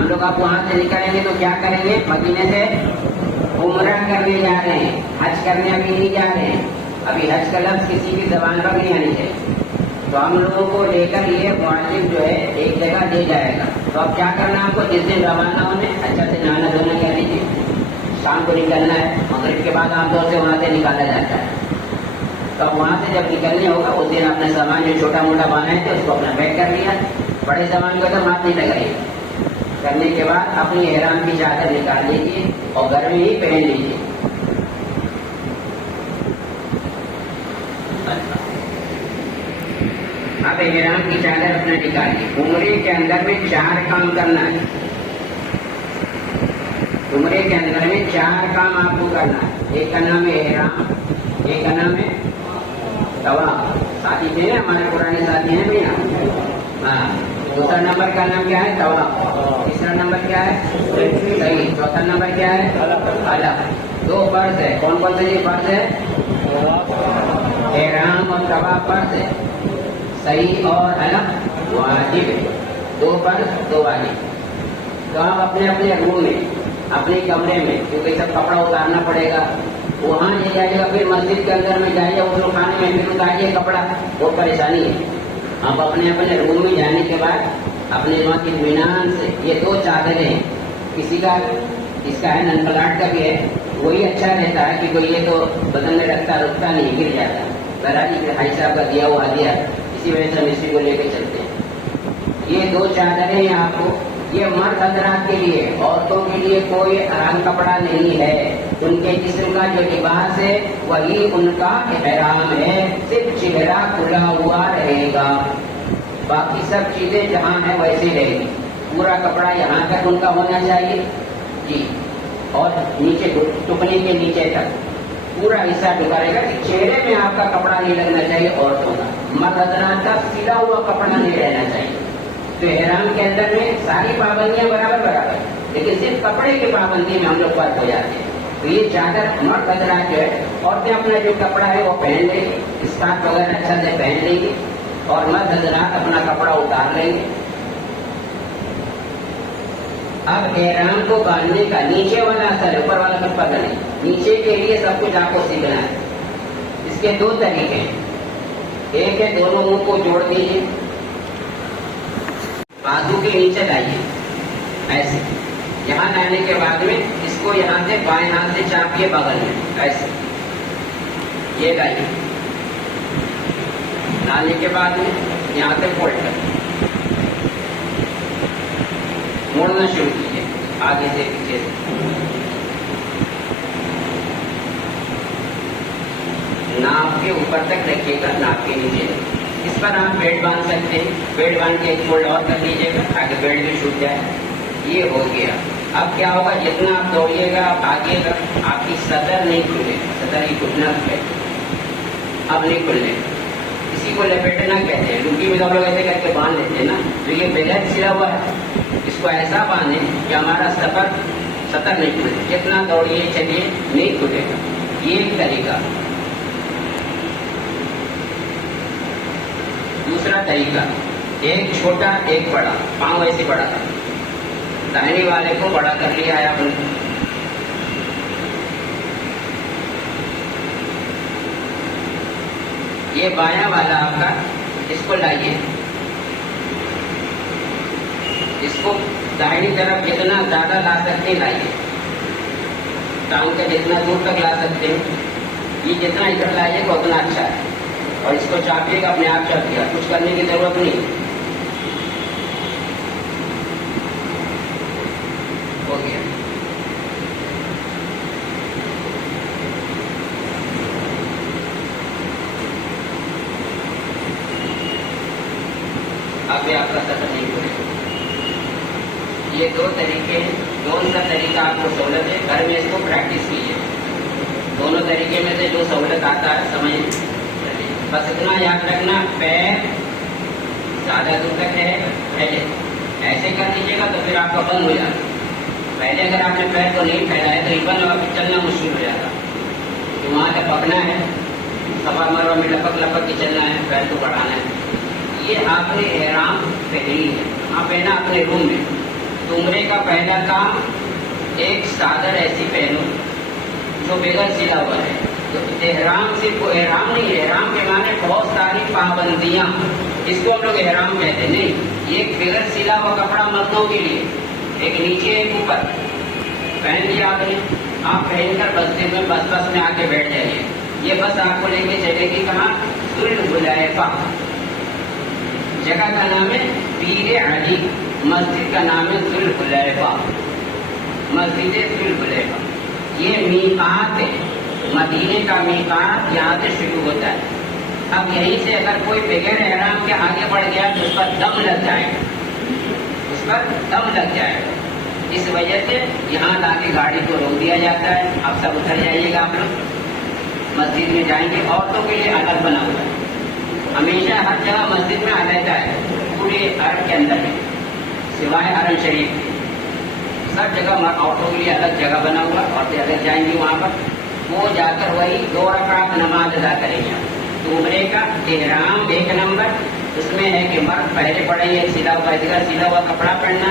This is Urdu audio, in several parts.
ہم لوگ اب وہاں سے نکلیں گے تو کیا کریں گے؟ مدینے سے عمرہ کرنے جا رہے ہیں، حج کرنے ابھی نہیں جا رہے ہیں. ابھی حج کا لفظ کسی کی زبان پر نہیں آنی چاہیے. تو ہم لوگوں کو لے کر یہ معلم جو ہے ایک جگہ لے جائے گا. تو اب کیا کرنا ہے آپ کو؟ جس دن روانہ ہونے اچھا سے نہانا دھونا کر لیجیے. شام کو نکلنا ہے، مغرب کے بعد عام طور سے وہاں سے نکالا جاتا ہے. تو اب وہاں سے جب نکلنے ہوگا اس دن اپنا سامان جو چھوٹا موٹا بانا ہے اس کو اپنا پیک کر لیا. بڑے سامان کو تو ہاتھ نہیں لگائیے. کرنے کے بعد اپنی احرام کی چادر نکال لیجیے اور گھر میں ہی پہن لیجیے. اب احرام کی چادر اپنا نکالیے. عمرے کے اندر میں 4 کام کرنا ہے. عمرے کے اندر میں 4 کام آپ کو کرنا ہے. ایک کا نام ہے احرام، ایک کا نام ہے طواف. ساتھی تھے ہمارے پرانے ساتھی ہیں بھیا. ہاں. دوسرا نمبر کا نام کیا ہے؟ طواف. تیسرا نمبر کیا ہے؟ صحیح. چوتھا نمبر کیا ہے؟ حلق. 2 فرض ہے. کون کون سے یہ فرض ہے؟ احرام اور طواف فرض ہے. صحیح اور حلق واجب ہے. 2 فرض 2 واجب. تو آپ اپنے اپنے روم میں، اپنے کمرے میں، کیونکہ سب کپڑا اتارنا پڑے گا، وہاں لے جائیے گا. پھر مسجد کے اندر میں جائیے غسل خانے میں، پھر اتاریے کپڑا. وہ پریشانی ہے. آپ اپنے اپنے روم میں جانے کے بعد اپنے وہاں کی اطمینان سے یہ 2 چادریں ہیں. کسی کا اس کا ہے نن پلاٹ کا بھی ہے، وہی اچھا رہتا ہے کہ کوئی یہ تو بدن میں رکھتا نہیں، گر جاتا. ذرا جی بھائی صاحب کا دیا ہوا دیا، اسی وجہ سے ہم اسی کو لے کے چلتے ہیں. یہ 2 چادریں ہیں آپ کو. یہ مرد حضرات کے لیے، عورتوں کے لیے کوئی آرام کپڑا نہیں ہے. ان کے جسم کا جو لباس ہے وہی ان کا احرام ہے. صرف چہرہ کھلا ہوا رہے گا، باقی سب چیزیں جہاں ہیں ویسے رہے گی. پورا کپڑا یہاں تک ان کا ہونا چاہیے جی، اور نیچے ٹکنے کے نیچے تک پورا حصہ ڈکا رہے گا. چہرے میں آپ کا کپڑا نہیں لگنا چاہیے عورتوں کا. مرد حضرات کا سیدھا ہوا کپڑا نہیں رہنا چاہیے. تو احرام کے اندر میں ساری پابندیاں برابر، لیکن صرف کپڑے کی پابندی میں ہم لوگ فرق ہو جاتے ہیں. تو یہ چادر مرد حضرات جو ہے، عورتیں اپنا جو کپڑا ہے وہ پہن لیں گے، اسکارف وغیرہ اچھا سے پہن لیں گے، اور مرد حضرات اپنا کپڑا اتار لیں گے. اب احرام کو باندھنے کا نیچے والا اثر ہے، اوپر والا کچھ پتہ نہیں. نیچے کے لیے سب کچھ آپ کو سیکھنا ہے. اس کے 2 طریقے ہیں. ایک ہے دونوں منہ کو جوڑ دیجیے، بازو کے نیچے لائیے ایسے. یہاں لانے کے بعد میں اس کو یہاں سے بائیں ہاتھ سے چاپیے بغل میں ایسے. یہ لائیے. لانے کے بعد میں یہاں سے فولڈ کر موڑنا شروع کیجیے آگے سے پیچھے سے. ناپ کے اوپر تک رکھیے گا، ناپ کے نیچے. اس پر آپ بیلٹ باندھ سکتے ہیں. بیلٹ باندھ کے ایک فولڈ اور کر لیجیے گا تاکہ بیلٹ بھی چھوٹ جائے. یہ ہو گیا. اب کیا ہوگا؟ جتنا آپ دوڑیے گا، آپ آگے گا، آپ کی صدر نہیں کھلے. صدر ہی کھلنا ہے، اب نہیں کھلنے. اسی کو لپیٹنا کہتے ہیں. لنگی میں ہم لوگ ایسے کر کے باندھ لیتے ہیں نا. تو یہ بیلٹ سلا ہوا ہے، اس کو ایسا باندھیں کہ ہمارا سطر نہیں کھلے. جتنا دوڑیے چلیے نہیں کھلے گا. یہ ایک طریقہ. دوسرا طریقہ، ایک چھوٹا ایک بڑا. پاؤں ایسے بڑا تھا، دائیں والے کو بڑا کر لیا ہے آپ نے. یہ بایاں والا آپ کا، اس کو لائیے. اس کو دائیں طرف جتنا زیادہ لا سکتے لائیے. ٹانگ کا جتنا دور تک لا سکتے ہیں. یہ جتنا ادھر لائیے گا اتنا اچھا ہے. اور اس کو چاپیے گا، اپنے آپ چاپیے گا، کچھ کرنے کی ضرورت نہیں. ہو گیا. ابھی آپ کا سفر نہیں کرے. یہ 2 طریقے ہیں. کون سا طریقہ آپ کو سہولت ہے گھر میں اس کو پریکٹس کیجیے. دونوں طریقے میں سے جو سہولت آتا ہے سمجھ. بس اتنا یاد رکھنا، پیر زیادہ دور تک ہے پھیلے. ایسے کر دیجیے گا تو پھر آپ کا بند ہو جاتا. پہلے اگر آپ نے پیر کو نہیں پھیلایا تو بند اور چلنا مشکل ہو جاتا. تو وہاں تک پکنا ہے، صفا مروا میں لپک کے چلنا ہے، پیر کو بڑھانا ہے. یہ آپ نے احرام پہنی ہے، آپ پہنا اپنے روم میں. تو عمرے کا پہلا کام ایک چادر ایسی پہنو جو بغیر سلا ہوا ہے. تو احرام صرف احرام نہیں ہے، احرام کے معنی بہت ساری پابندیاں، اس کو ہم لوگ احرام کہتے ہیں. نہیں، یہ ایک بغیر سلا ہوا کپڑا مردوں کے لیے، ایک نیچے ایک اوپر پہن لیا آپ نے. آپ پہن کر مسجد میں بس میں آ کے بیٹھ جائیے. یہ بس آپ کو لے کے چلے گی کہاں؟ ذوالحلیفہ. جگہ کا نام ہے پیر علی، مسجد کا نام ہے ذوالحلیفہ، مسجد ذوالحلیفہ. یہ میقات ہے، مدینے کا میقات یہاں سے شروع ہوتا ہے. اب یہیں سے اگر کوئی بغیر احرام کے آگے بڑھ گیا تو اس پر دم لگ جائے گا، اس پر دم لگ جائے گا. اس وجہ سے یہاں لا کے گاڑی کو روک دیا جاتا ہے. آپ سب اتر جائیے گا. آپ لوگ مسجد میں جائیں گے، عورتوں کے لیے الگ بنا ہوا ہے. ہمیشہ ہر جگہ مسجد میں رہتا ہے، پورے عرب کے اندر ہے سوائے حرم شریف کے. سب جگہ عورتوں کے لیے الگ جگہ بنا ہوا. عورتیں اگر جائیں گی وہاں پر، وہ جا کر وہی 2 رکعت نماز ادا کریں گے. تو عمرے کا احرام 1 نمبر اس میں ہے کہ مرد پہلے پڑھیں گے سیدھا ہوا کپڑا پہننا،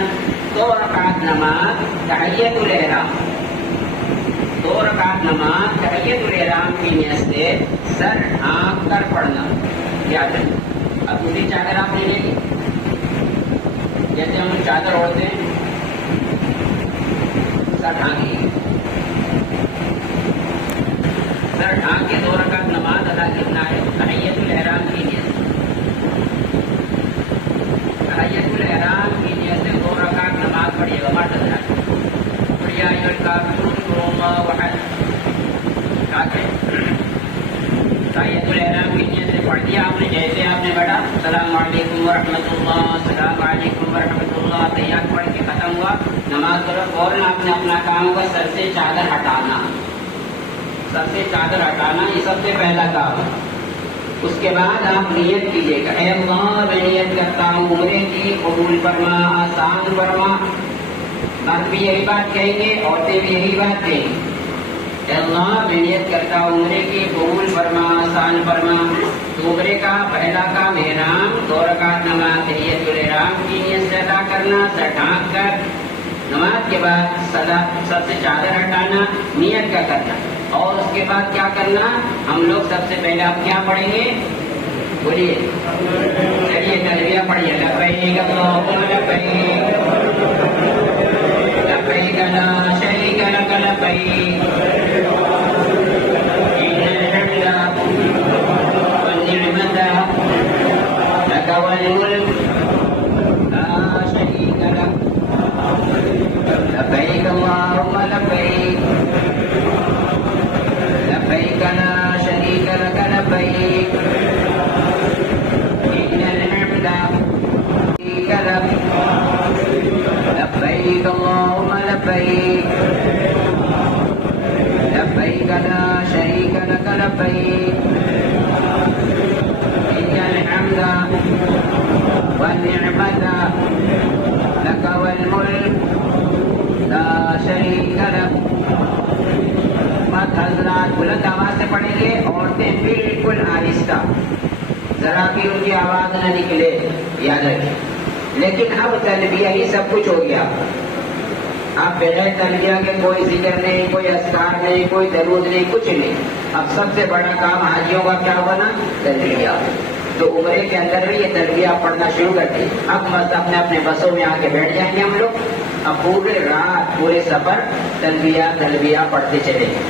2 رکعت نماز تحیۃ الاحرام، 2 رکعت نماز تحیۃ الاحرام کی نیت سے سر ڈھانپ کر پڑھنا. یاد رکھیں. اب دوسری چادر آپ لے لیں گے، جیسے ہم چادر اوڑھتے ہیں، سر ڈھانکیے، سر ڈھانک کے 2 رکعت نماز ادا کرنا ہے تحیۃ الاحرام کی نیت سے. تحیۃ الاحرام کی نیت سے 2 رکعت نماز پڑھیے گا. مرد حضرات یا ایھا الکافرون اذکروا اللہ احد. تحیۃ الاحرام کی نیت سے پڑھ دیا آپ نے. جیسے آپ نے پڑھا السلام علیکم ورحمۃ اللہ، السلام علیکم ورحمۃ اللہ، تحیات پڑھ کے ختم ہوا نماز پڑھو. فوراً آپ نے اپنا کام ہوگا سر سے چادر ہٹانا، سر سے چادر ہٹانا، یہ سب سے پہلا کام ہے. اس کے بعد آپ نیت کیجیے گا، اے اللہ میں نیت کرتا ہوں عمرے کی قبول فرما، آسان فرما. مرد بھی یہی بات کہیں گے، عورتیں بھی یہی بات کہیں گے. اے اللہ میں نیت کرتا ہوں عمرے کی قبول فرما، آسان فرما. تو عمرے کا پہلا کام احرام، 2 رکعت نماز تحیۃ الاحرام کی نیت سے ادا کرنا، سر ڈھانک کر. نماز کے بعد سب سے چادر ہٹانا، نیت کا کرنا. اور اس کے بعد کیا کرنا؟ ہم لوگ سب سے پہلے آپ کیا پڑھیں گے؟ بولیے، چلیے تلبیہ پڑھیے. لبیک اللہم لبیک، لبیک لا شریک لک لبیک، ان الحمد والنعمت لک والملک لا شریک لک، لبیک اللہم لبیک، لبیک لا شریک لک لبیک، ان الحمد لک لبیک اللہم لبیک، لبیک لا شریک لک لبیک، ان الحمد والنعمت لک والملک لا شریک لک. مرد حضرات بلند آواز سے پڑھیں گے، عورتیں بالکل آہستہ، ذرا بھی ان کی آواز نہ نکلے، یاد رکھیں. لیکن اب تلبیہ ہی سب کچھ ہو گیا. اب بغیر تلبیہ کے کوئی ذکر نہیں، کوئی اذکار نہیں، کوئی درود نہیں، کچھ نہیں. اب سب سے بڑا کام حاجیوں کا کیا بنا؟ تلبیہ. تو عمرے کے اندر بھی یہ تلبیہ پڑھنا شروع کر دی. اب بس اپنے اپنے بسوں میں آ کے بیٹھ جائیں گے ہم لوگ. اب پورے رات پورے سفر تلبیہ پڑھتے چلے گے.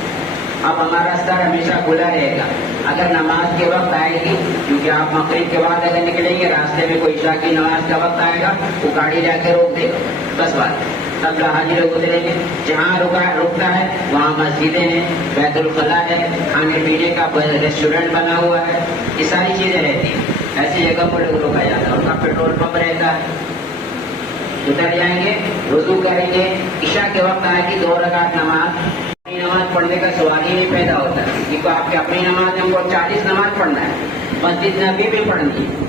اب ہمارا سر ہمیشہ کھلا رہے گا. اگر نماز کے وقت آئے گی، کیونکہ آپ مغرب کے بعد اگر نکلیں گے، راستے میں کوئی عشاء کی نماز کا وقت آئے گا، وہ گاڑی جا کے روک دے گا. بس بات. تب حاجی لوگ گزریں گے. جہاں رکتا ہے وہاں مسجدیں ہیں، بیت الخلا ہے، کھانے پینے کا ریسٹورینٹ بنا ہوا ہے، یہ ساری چیزیں رہتی ہیں. ایسی جگہ پر لوگ روکا جاتا ہے. ان کا پیٹرول پمپ رہتا ہے. اتر جائیں گے، وضو کریں گے. عشاء کے وقت آئے گی، 2 رکعت نماز. نماز پڑھنے کا سوال ہی نہیں پیدا ہوتا. کیونکہ آپ کی اپنی نماز ہم کو 40 نماز پڑھنا ہے، مسجد نبی بھی پڑھنی ہے.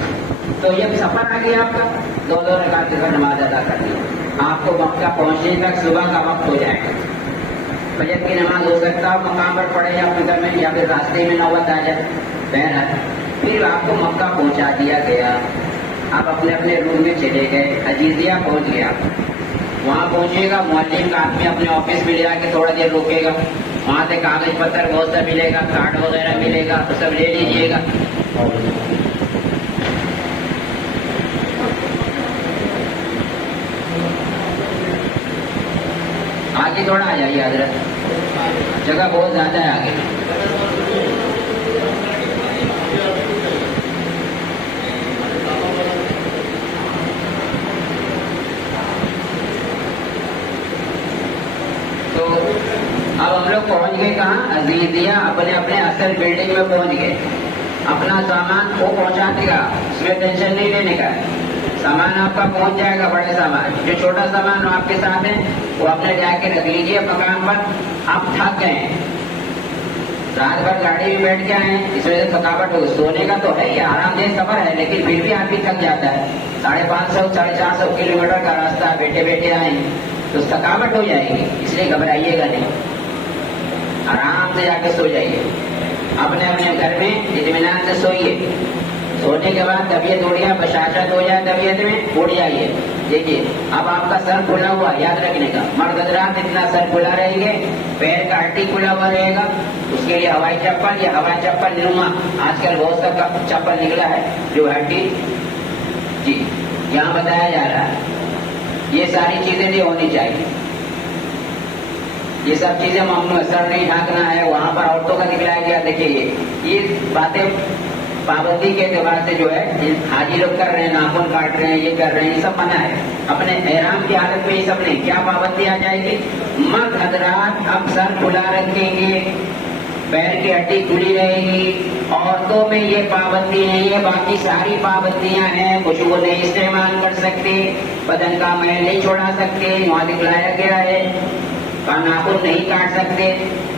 تو یہ سفر آ گیا آپ کا، 2 رکعت کا نماز ادا کرنی ہے. آپ کو مکہ پہنچنے تک صبح کا وقت ہو جائے گا. فجر کی نماز ہو سکتا ہے مقام پر پڑھے یا فکر میں، یا پھر راستے میں نوبت آ جائے. بہرحال پھر آپ کو مکہ پہنچا دیا گیا. آپ اپنے اپنے روم میں چلے گئے. عزیزیہ پہنچ گیا. وہاں پہنچے گا، معلم کا آدمی اپنے آفس میں لے جا کے تھوڑا دیر روکے گا، وہاں سے کاغذ پتر بہت سا ملے گا، کارڈ وغیرہ ملے گا، تو سب لے لیجیے گا۔ آگے تھوڑا آ جائیے حضرت، جگہ بہت زیادہ ہے آگے۔ تو اب ہم لوگ پہنچ گئے کہاں؟ عزیزیہ، اپنے اپنے اصل بلڈنگ میں پہنچ گئے۔ اپنا سامان وہ پہنچا دے گا، اس میں ٹینشن نہیں لینے کا، سامان آپ کا پہنچ جائے گا۔ بڑے سامان، جو چھوٹا سامان آپ کے ساتھ ہے وہ اپنے جا کے رکھ لیجیے مکان پر۔ آپ تھک گئے ہیں، رات بھر گاڑی میں بیٹھ کے آئے ہیں، اس وجہ سے تھکاوٹ ہو، سونے کا تو ہے یہ آرام دہ سفر ہے، لیکن پھر بھی آدمی تھک جاتا ہے۔ 550 450 کلو میٹر کا راستہ بیٹھے بیٹھے آئے ہیں تو تھکاوٹ ہو جائے گی، اس لیے گھبرائیے گا نہیں، آرام سے جا کے سو جائیے، اپنے اپنے گھر میں اطمینان سے سوئیے۔ سونے کے بعد طبیعت اڑیا، بشاشت ہو جائے طبیعت میں، اڑ جائیے۔ دیکھیے اب آپ کا سر کھلا ہوا، یاد رکھنے کا، مرد حضرات اتنا سر کھلا رہیں گے، پیر کا ہڈی کھلا ہوا رہے گا، اس کے لیے ہوائی چپل یا ہوائی چپل نما، آج کل بہت سا چپل نکلا ہے جو ہڈی، جی یہاں بتایا جا رہا ہے یہ ساری چیزیں نہیں ہونی چاہیے، یہ سب چیزیں ممنوع، سر نہیں ڈھانکنا ہے، وہاں پر عورتوں کا نکلایا گیا۔ دیکھیے یہ باتیں پابندی کے اعتبار سے جو ہے حاجی لوگ کر رہے ہیں، ناخن کاٹ رہے ہیں، یہ کر رہے ہیں، یہ سب منع ہے۔ اپنے احرام کی حالت میں یہ سب نہیں۔ کیا پابندی آ جائے گی؟ مرد حضرات اب سر کھلا رکھیں گے، پیر کی ہڈی کھلی رہے گی۔ عورتوں میں یہ پابندی نہیں ہے، باقی ساری پابندیاں ہیں۔ خوشبو نہیں استعمال کر سکتے، بدن کا میل نہیں چھوڑا سکتے، وہاں دکھلایا گیا ہے۔ ناخن نہیں کاٹ سکتے،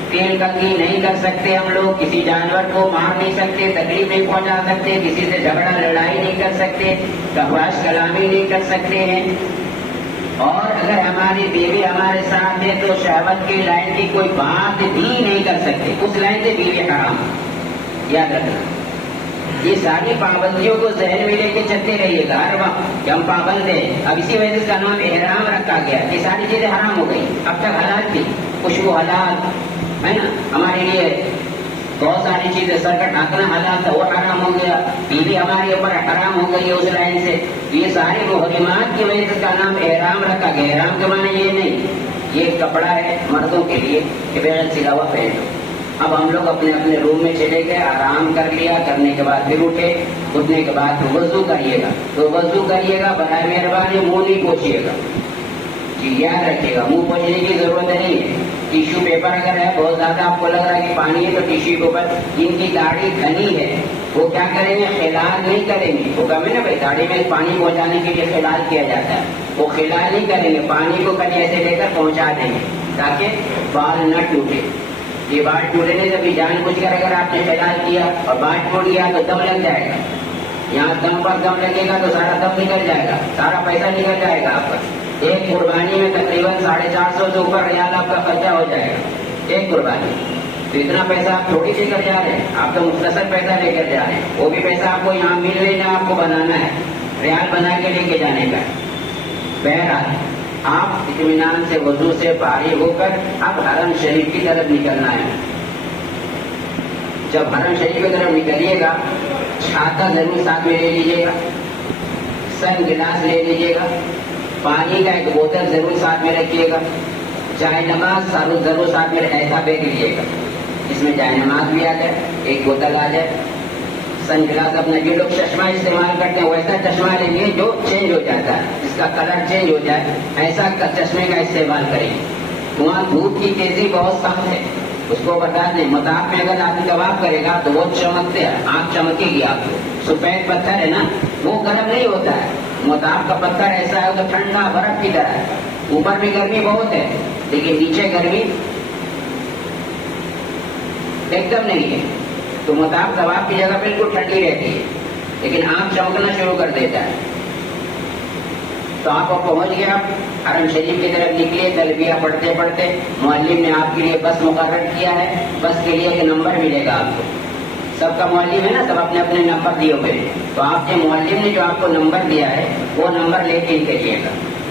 تیل کنگھی نہیں کر سکتے، ہم لوگ کسی جانور کو مار نہیں سکتے، تکلیف نہیں پہنچا سکتے، کسی سے جھگڑا لڑائی نہیں کر سکتے، بکواس کلامی نہیں کر سکتے ہیں۔ اور اگر ہماری بیوی ہمارے ساتھ ہے تو شہوت کی لائن کی کوئی بات بھی نہیں کر سکتے، اس لائن سے بیوی حرام، یاد رکھنا۔ یہ ساری پابندیوں کو ذہن میں لے کے چلتے رہیے گا ہر وقت کہ ہم پابند ہیں۔ اب اسی وجہ سے اس کا نام احرام رکھا گیا، یہ ساری چیزیں حرام ہو گئی، اب تک حلال تھی، خوشبو حلال ہے نا، ہمارے لیے بہت ساری چیزیں، سر کا ڈھانکنا حلال تھا وہ حرام ہو گیا، بیوی ہمارے اوپر حرام ہو گئی ہے اس لائن سے۔ یہ سارے محرمات کی وجہ سے اس کا نام احرام رکھا گیا۔ احرام کے معنی یہ نہیں یہ کپڑا ہے مردوں کے لیے کہ بغیر سلا ہوا پہن لو۔ اب ہم لوگ اپنے اپنے روم میں چلے گئے، آرام کر لیا، کرنے کے بعد پھر اٹھے، اٹھنے کے بعد وضو کریے گا، تو وضو کریے گا برائے مہربانی منہ نہیں پوچھیے گا، جی یاد رکھیے گا، منہ پوچھنے کی ضرورت نہیں ہے۔ ٹیشو پیپر اگر ہے بہت زیادہ آپ کو لگ رہا ہے کہ پانی ہے تو ٹیشو پیپر، جن کی داڑھی گھنی ہے وہ کیا کریں گے؟ خلال نہیں کریں گے، وہ کم ہے نا بھائی، داڑھی میں پانی پہنچانے کے لیے خلال کیا جاتا ہے، وہ خلال نہیں کریں گے، پانی کو کہیں ایسے لے کر پہنچا دیں گے تاکہ بال نہ ٹوٹے۔ یہ بال ٹوٹنے سے بھی جان بوجھ کر اگر آپ نے خلال کیا اور بال ٹوٹ گیا تو دم لگ جائے گا، یہاں دم پر دم لگے گا تو سارا دم نکل جائے گا، سارا پیسہ نکل جائے گا آپ کا۔ ایک قربانی میں تقریباً 450 سے اوپر ریال آپ کا خرچہ ہو جائے گا ایک قربانی، تو اتنا پیسہ آپ تھوڑی لے کر جا رہے ہیں، آپ تو مختصر پیسہ لے کر جا رہے ہیں، وہ بھی پیسہ آپ کو یہاں مل لینا، آپ کو بنانا ہے، ریال بنا کے لے کے جانے کا۔ بہرحال آپ اطمینان سے وضو سے فارغ ہو کر اب حرم شریف کی طرف نکلنا ہے۔ جب حرم شریف کی طرف نکلیے گا چھاتا ضرور ساتھ میں لے لیجیے گا، سن گلاس لے لیجیے گا، پانی کا ایک بوتل ضرور ساتھ میں رکھیے گا، جائے نماز ضرور ساتھ میں ایسا بیگ لیجیے گا جس میں جائے نماز بھی آ جائے، ایک بوتل آ جائے، سن گلاس اپنا جو لوگ چشمہ استعمال کرتے ہیں ویسا چشمہ لیں گے جو چینج ہو جاتا ہے، جس کا کلر چینج ہو جائے ایسا چشمے کا استعمال کریں گے۔ وہاں دھوپ کی تیزی بہت سخت ہے، اس کو بتا دیں، مطاف میں اگر آدمی طواف کرے گا تو وہ چمکتے ہیں، آنکھ چمکے گی آپ کو، سفید پتھر ہے نا وہ گرم نہیں ہوتا ہے، مطاف کا پتھر ایسا ہے تو ٹھنڈا برف کی طرح ہے، اوپر بھی گرمی بہت ہے لیکن نیچے گرمی ایک دم نہیں ہے، تو مطاف طواف کی جگہ بالکل ٹھنڈی رہتی ہے لیکن آنکھ چمکنا شروع کر دیتا ہے۔ تو آپ پہنچ گیا حرم شریف کی طرف نکلے، تلبیہ پڑھتے پڑھتے معلم نے آپ کے لیے بس مقرر کیا ہے، بس کے لیے ایک نمبر ملے گا آپ کو، سب کا معلم ہے نا، سب اپنے اپنے نمبر دیے ہوئے ہیں، تو آپ کے معلم نے جو آپ کو نمبر دیا ہے وہ نمبر لے کے نکلیے گا،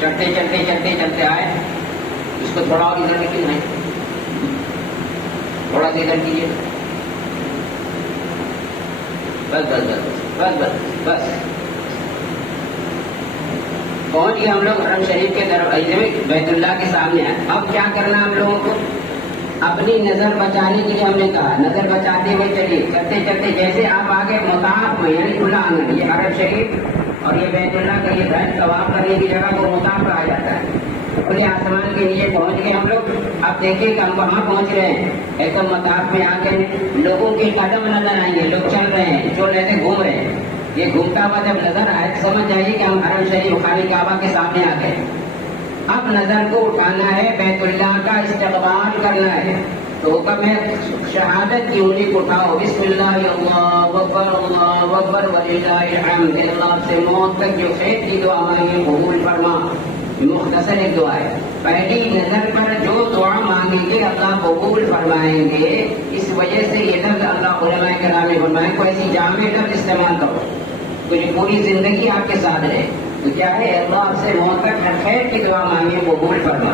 چڑھتے چلتے چلتے چلتے آئے، اس کو تھوڑا اور ادھر کیوں نہیں، تھوڑا سا ادھر کیجیے، بس بس بس بس بس بس پہنچ گئے ہم لوگ حرم شریف کے دروازے میں، بیت اللہ کے سامنے آئے۔ اب کیا کرنا ہم لوگوں کو؟ اپنی نظر بچانے کے لیے ہم نے کہا نظر بچاتے ہوئے چلیے، چلتے چلتے جیسے آپ آگے مطاف میں یعنی کھلا آنگن، یہ حرم شریف اور یہ بیت اللہ کا یہ گھر طواف کرنے کی جگہ کو مطاف کہا جاتا ہے۔ کھلے آسمان کے نیچے پہنچ گئے ہم لوگ۔ اب دیکھیے کہ ہم کہاں پہنچ رہے ہیں، ایک مطاف میں آ کے لوگوں کے قدم نظر آئیں گے، لوگ چل رہے ہیں، جو ایسے گھوم رہے ہیں، یہ گھومتا ہوا جب نظر آئے سمجھ جائیے کہ ہم حرم شریف خانہ کعبہ کے سامنے آ گئے۔ اب نظر کو اٹھانا ہے، بیت اللہ کا استقبال کرنا ہے، تو حکم ہے شہادت کی انگلی کو اٹھاؤ، بسم اللہ اللہ اکبر وللہ الحمد، اللہ سے موت تک جو خیر کی دعا مانگی قبول فرما۔ مختصر ایک دعا ہے، پہلی نظر پر جو دعا مانگیں گے اللہ قبول فرمائیں گے۔ اس وجہ سے یہ لفظ اللہ علماء کرام نے فرمایا کو ایسی جامع لفظ استعمال کرو تو یہ پوری زندگی آپ کے ساتھ رہے۔ تو کیا ہے، اللہ آپ سے موت تک ہر خیر کی دعا مانگے قبول فرما،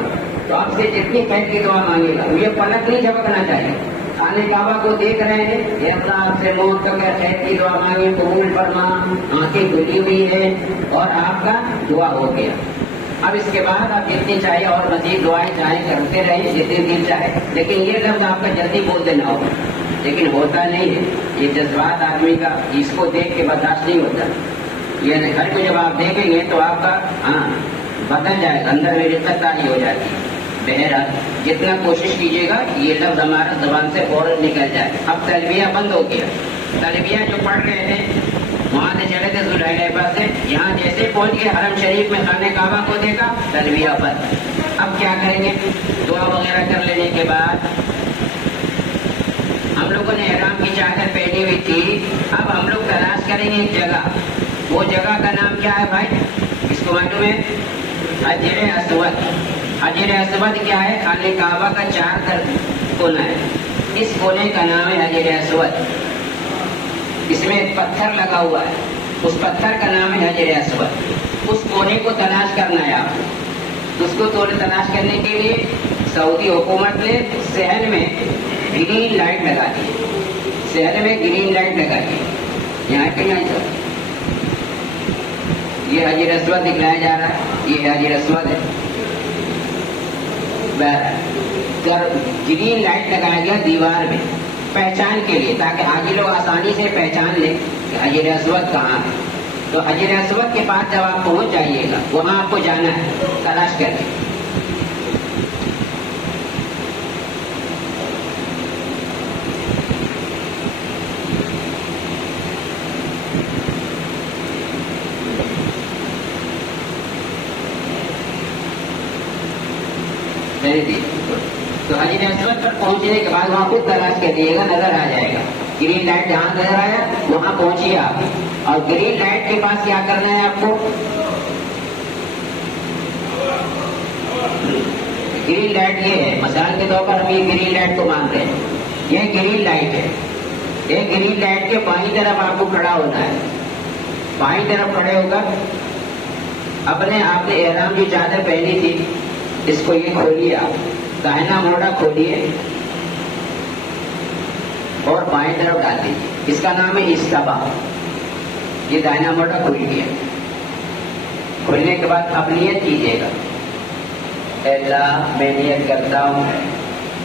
تو آپ سے جتنی خیر کی دعا مانگے گا یہ پلک نہیں جھپکنا چاہیے۔ خانہ کعبہ کو دیکھ رہے ہیں، یہ اللہ آپ سے موت تک ہر خیر کی دعا مانگے قبول فرما، آنکھیں کھلی ہوئی ہے اور آپ کا دعا ہو گیا۔ اب اس کے بعد آپ جتنی چاہیے اور مزید دعائیں چاہیں کرتے رہیں جتنی دل چاہے، لیکن یہ لفظ آپ کا جلدی بول دینا ہوگا، لیکن ہوتا نہیں ہے، یہ جذبات آدمی کا اس کو دیکھ کے برداشت نہیں ہوتا۔ یہ گھر کو جب آپ دیکھیں گے تو آپ کا بدل جائے گا، اندر میں رقت تاری ہو جاتی ہے۔ بہرحال جتنا کوشش کیجیے گا یہ لفظ ہمارا زبان سے فوراً نکل جائے۔ اب تلبیہ بند ہو گیا، تلبیہ جو پڑھ رہے تھے وہاں سے چلے تھے ذوالحلیفہ سے، یہاں جیسے پہنچ گئے حرم شریف میں خانہ کعبہ کو دیکھا، تلبیہ بند۔ اب کیا کریں گے؟ دعا وغیرہ کر لینے کے بعد ہم لوگوں نے احرام کی چادر پہنی ہوئی تھی، اب ہم لوگ تلاش کریں گے ایک جگہ، وہ جگہ کا نام کیا ہے بھائی؟ اس کو معلوم ہے؟ حجر اسود۔ حجر اسود کیا ہے؟ خانہ کعبہ کا 4 کونا ہے، اس کونے کا نام ہے حجر اسود۔ اس میں ایک پتھر لگا ہوا ہے، اس پتھر کا نام ہے حجر اسود۔ اس کونے کو تلاش کرنا ہے آپ۔ اس کو تلاش کرنے کے لیے سعودی حکومت نے شہر میں گرین لائٹ لگا دی، شہر میں گرین لائٹ لگا دی، یہاں کے یہاں یہ حجر اسود دکھلایا جا رہا ہے، یہ حجر اسود ہے۔ گرین لائٹ لگایا گیا دیوار میں پہچان کے لیے، تاکہ حاجی لوگ آسانی سے پہچان لیں کہ حجر اسود کہاں ہے۔ تو حجر اسود کے پاس جب آپ پہنچ جائیے گا وہاں آپ کو جانا ہے تلاش کر کے۔ تو حجر اسود پر پہنچنے کے بعد وہاں خود تلاش کر دیے گا، نظر آ جائے گا۔ گرین لائٹ جہاں نظر آیا وہاں پہنچیے آپ، اور گرین لائٹ کے پاس کیا کرنا ہے آپ کو؟ گرین لائٹ یہ ہے، مثال کے طور پر ہم یہ گرین لائٹ کو مان رہے ہیں، یہ گرین لائٹ ہے۔ یہ گرین لائٹ کے بائیں طرف آپ کو کھڑا ہونا ہے، بائیں طرف کھڑے ہوگا، اپنے آپ نے احرام کی چادر پہنی تھی اس کو یہ کھولیے، آپ دائنا موڑا کھولیے اور بائیں طرف ڈال دیجیے، اس کا نام ہے استبا۔ یہ دائنا موڑا کھول گیا، کھولنے کے بعد اب نیت کیجیے گا، اے اللہ میں نیت کرتا ہوں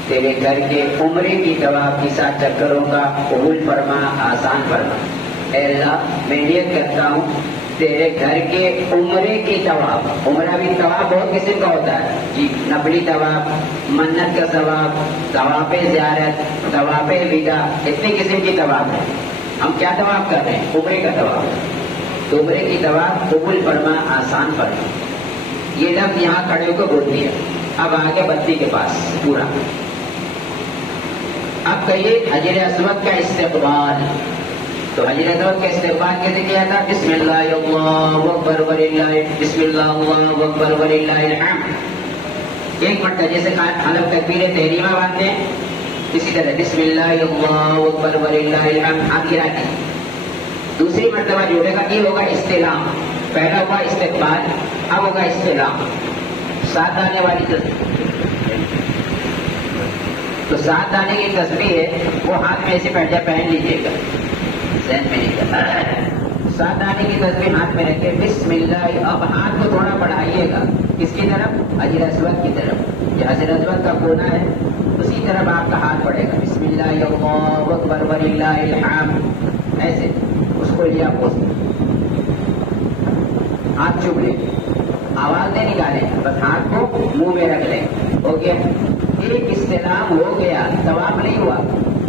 تیرے گھر کے عمرے کی طواف کی 7 چکروں کا قبول فرما، آسان فرما۔ اے اللہ میں نیت کرتا ہوں تیرے گھر کے عمرے کی طواف، عمرہ بھی طواف بہت قسم کا ہوتا ہے جی، نفلی طواف، منت کا ثواب، طواف زیارت، طواف وداع، اتنی قسم کی طواف ہے۔ ہم کیا طواف کر رہے ہیں؟ عمرے کا طواف۔ تو عمرے کی طواف قبول فرما، آسان فرما، یہ لفظ یہاں کھڑے ہو کے بول دیا۔ اب آگے بتی کے پاس پورا، اب کہیے حجر اسود کا استقبال۔ تو حجر اسود کا استقبال کیسے کیا تھا؟ بسم اللہ اللہ اکبر وللہ، بسم اللہ اللہ اکبر وللہ الحمد۔ ایک مرتبہ جیسے حلف تکبیر تحریمہ باندھتے ہیں اسی طرح بسم اللہ اللہ اکبر وللہ الحمد، ہاتھ گرا کے۔ دوسری مرتبہ جو ہوگا یہ ہوگا استلام، پہلا ہوا استقبال، اب ہوگا استلام، ساتھ آنے والی تصویر. تو ساتھ آنے کی تصویر ہے وہ ہاتھ میں ایسے پہن لیجیے گا، ذہن میں نہیں کرنا. ساتھ آنے کی تصویر ہاتھ میں رکھے، بسم اللہ. اب ہاتھ کو تھوڑا بڑھائیے گا، کس کی طرف؟ حجر اسود کی طرف. جو حجر اسود کا کونا ہے اسی طرف آپ کا ہاتھ بڑھے گا. بسم اللہ اللہ اکبر وللہ الحمد، ایسے اس کو لیا پوچھ، ہاتھ چوم لیں، آواز نہیں نکالیں، بس ہاتھ کو منہ میں رکھ لیں. ہو گیا ایک استلام، ہو گیا. طواف نہیں ہوا،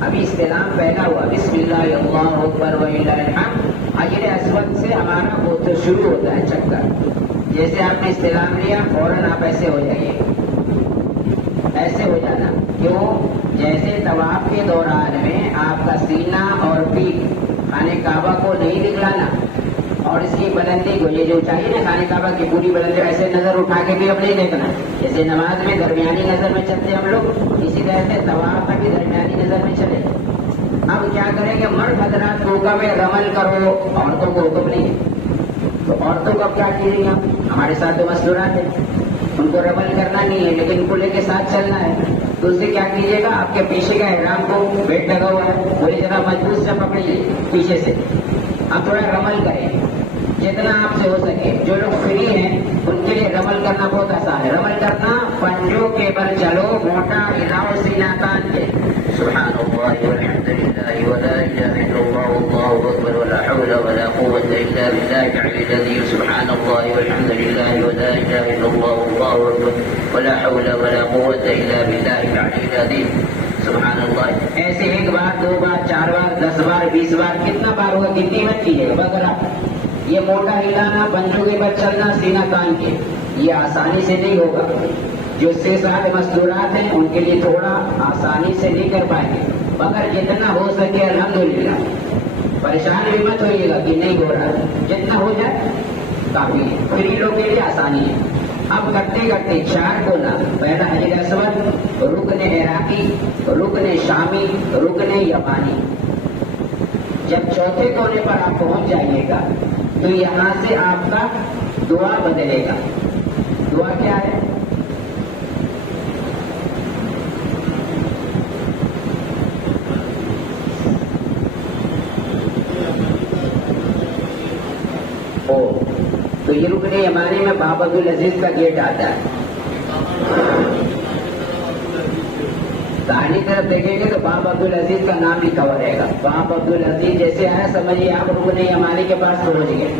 ابھی استلام پہلا ہوا. بسم اللہ اللہ اکبر وللہ الحمد. حجر اسود سے ہمارا وہ تو شروع ہوتا ہے چکر. جیسے آپ نے استلام لیا فوراً آپ ایسے ہو جائیے، ایسے ہو جانا. کیوں؟ جیسے طواف کے دوران میں آپ کا سینہ اور پیٹھ خانہ کعبہ کو نہیں دکھلانا، اور اس کی بلندی کو، یہ جو چاہیے نا خانہ کعبہ کی پوری بلندی، ایسے نظر اٹھا کے بھی اب نہیں دیکھنا. جیسے نماز میں درمیانی نظر میں چلتے ہم لوگ، اسی طرح سے طواف میں بھی درمیانی نظر میں چلے. اب کیا کریں گے؟ مرد حضرات کو حکم ہے رمل کرو، عورتوں کو حکم نہیں ہے. تو عورتوں کو اب کیا کیجیے گا؟ ہمارے ساتھ تو مستورات ہیں، ان کو رمل کرنا نہیں ہے لیکن ان کو لے کے ساتھ چلنا ہے. تو اس سے کیا کیجیے گا؟ آپ کے پیچھے کا احرام کو بیٹ لگا ہوا ہے، وہی جگہ مضبوط سے پکڑیے پیچھے سے. اب تھوڑا رمل کریں جتنا آپ سے ہو سکے. جو لوگ فری ہیں ان کے لیے رمل کرنا بہت آسان ہے. رمل کرنا پنجوں کے بل چلو، موٹا ہلاؤ سینہ تان کے. سبحان اللہ والحمد للہ ولا الہ الا اللہ واللہ اکبر ولا حول ولا قوة الا باللہ العلی العظیم. سبحان اللہ والحمد للہ ولا الہ الا اللہ واللہ اکبر ولا حول ولا قوة الا باللہ العلی العظیم. سبحان اللہ. ایسے ایک بار، دو بار، 4 بار، 10 بار، 20 بار، کتنا بار ہوگا کتنی بار کیجیے گا. بغیر آپ یہ موٹا ہلانا، پنجوں کے بل چلنا، سینہ تان کے، یہ آسانی سے نہیں ہوگا. جو 6-7 مستورات ہیں ان کے لیے تھوڑا آسانی سے نہیں کر پائیں گے، مگر جتنا ہو سکے الحمدللہ. پریشان بھی مت ہوئیے گا کہ نہیں ہو رہا، جتنا ہو جائے کافی ہے. فری لوگ کے لیے آسانی ہے. اب کرتے کرتے 4 کونا، پہلا حجر اسود، رکن عراقی، رکن شامی، رکن یمانی. جب چوتھے کونے پر آپ پہنچ جائیے گا تو یہاں سے آپ کا دعا بدلے گا. دعا کیا ہے؟ تو یہ رکن یمانی میں باب عبدالعزیز کا گیٹ آتا ہے. داہنی طرف دیکھیں گے تو باب عبدالعزیز کا نام لکھا ہوا رہے گا. باب عبدالعزیز جیسے آیا سمجھیے آپ رکن یمانی کے پاس پہنچ گئے.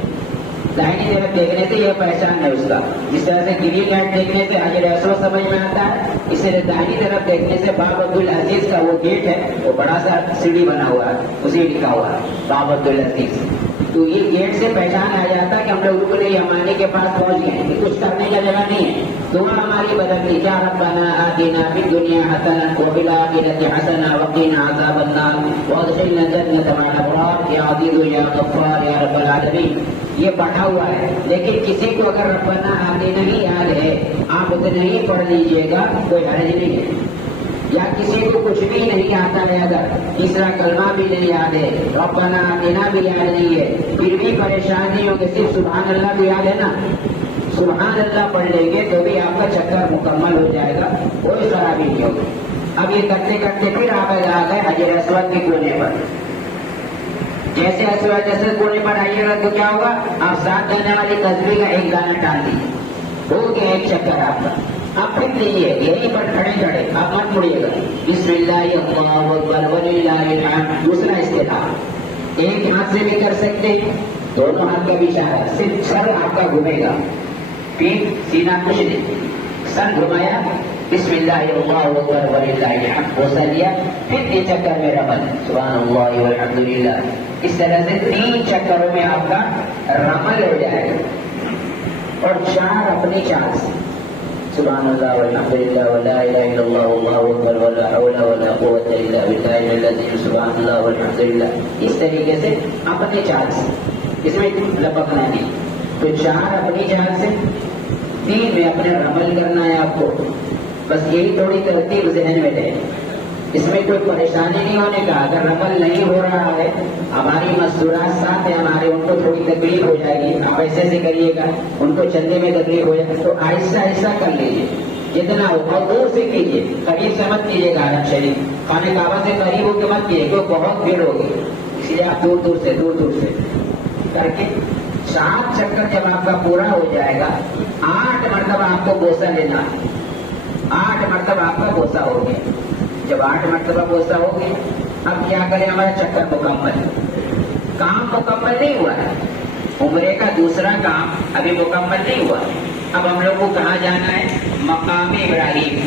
داہنی طرف دیکھنے سے یہ پہچان ہے اس کا. جس طرح سے گرین لائٹ دیکھنے سے حجر اسود سمجھ میں آتا ہے، اس لیے داہنی طرف دیکھنے سے باب عبدالعزیز کا وہ گیٹ ہے، وہ بڑا سا سیڑھی بنا ہوا ہے، اسی لکھا ہوا ہے باب عبدالعزیز. تو یہ گیٹ سے پہچان آ جاتا ہے کہ ہم لوگ رکن یمانی کے پاس پہنچ گئے ہیں. کچھ کرنے کا جگہ نہیں ہے. دعا ہماری بدلنی، کیا ربنا آتنا فی الدنیا حسنہ وفی الآخرۃ حسنہ وقنا عذاب النار وادخلنا جنۃ مع الابرار یا عزیز یا غفار یا رب العالمین. یہ پڑھا ہوا ہے، لیکن کسی کو اگر ربنا آتنا نہیں یاد ہے آپ اتنا ہی پڑھ لیجیے گا، کوئی حرج نہیں ہے. یا کسی کو کچھ بھی نہیں آتا ہے، اگر تیسرا کلمہ بھی نہیں یاد ہے، ربنا آتنا بھی یاد نہیں ہے، پھر بھی پریشان نہیں ہوگی، صرف سبحان اللہ بھی یاد ہے نا، سبحان اللہ پڑھ لیں گے تو بھی آپ کا چکر مکمل ہو جائے گا، کوئی خرابی نہیں ہوگی. اب یہ کرتے کرتے پھر آپ آ گئے حجر اسود کے کونے پر. جیسے اسود کونے پر آئیے گا تو کیا ہوگا؟ آپ ساتھ جانے والی تصویر کا ایک گانا ڈال دیجیے، ہو گیا ایک چکر آپ کا. آپ پھر لیجیے یہیں پر کھڑے کھڑے، آپ مت مڑیے گا. بسم اللہ اللہ اکبر وللہ الحمد. دوسرا استعمال ایک ہاتھ سے بھی کر سکتے، دونوں ہاتھ کا بھی اشارہ، صرف سر آپ کا گھومے گا، پیٹھ سینہ کچھ نہیں، سر گھمایا بسم اللہ اللہ اکبر وللہ الحمد بوسا لیا، پھر 3 چکر میں رمل سبحان اللہ والحمد للہ. اس طرح سے 3 چکروں میں آپ کا رمل ہو جائے گا. اور 4 اپنی چال سے سبحان اللہ والحمد للہ ولا الہ الا اللہ واللہ اکبر ولا حول ولا قوة الا باللہ العظیم. سبحان اللہ والحمد للہ. اس طریقے سے اپنی چال سے، اس میں لپکنا نہیں. تو 4 اپنی چال سے، 3 میں اپنے رمل کرنا ہے آپ کو. بس یہی تھوڑی ترتیب ذہن میں لے. اس میں کوئی پریشانی نہیں ہونے کا. اگر ربل نہیں ہو رہا ہے, ہماری مزدورات ساتھ ہیں ہمارے, ان کو تھوڑی تکلیف ہو جائے گی, آپ ایسے ایسے کریے گا, ان کو چلنے میں تکلیف ہو جائے گا, تو آہستہ آہستہ کر لیجیے جتنا ہو, اور دور سے کیجیے, قریب سے مت کیجیے گا. حرم شریف خانہ کعبہ سے قریب ہو کے مت کیجیے, کیونکہ بہت بھیڑ ہوگی, اس لیے آپ دور دور سے کر کے 7 چکر جب آپ کا پورا ہو جائے گا, 8 مرتبہ آپ کو بوسہ لینا ہے. 8 مرتبہ آپ کا بوسہ ہو گیا. جب 8 مرتبہ بوسہ ہو گیا, اب کیا کریں, ہمارا چکر مکمل. کام مکمل نہیں ہوا ہے, عمرے کا دوسرا کام ابھی مکمل نہیں ہوا. اب ہم لوگ کو کہاں جانا ہے؟ مقام ابراہیم.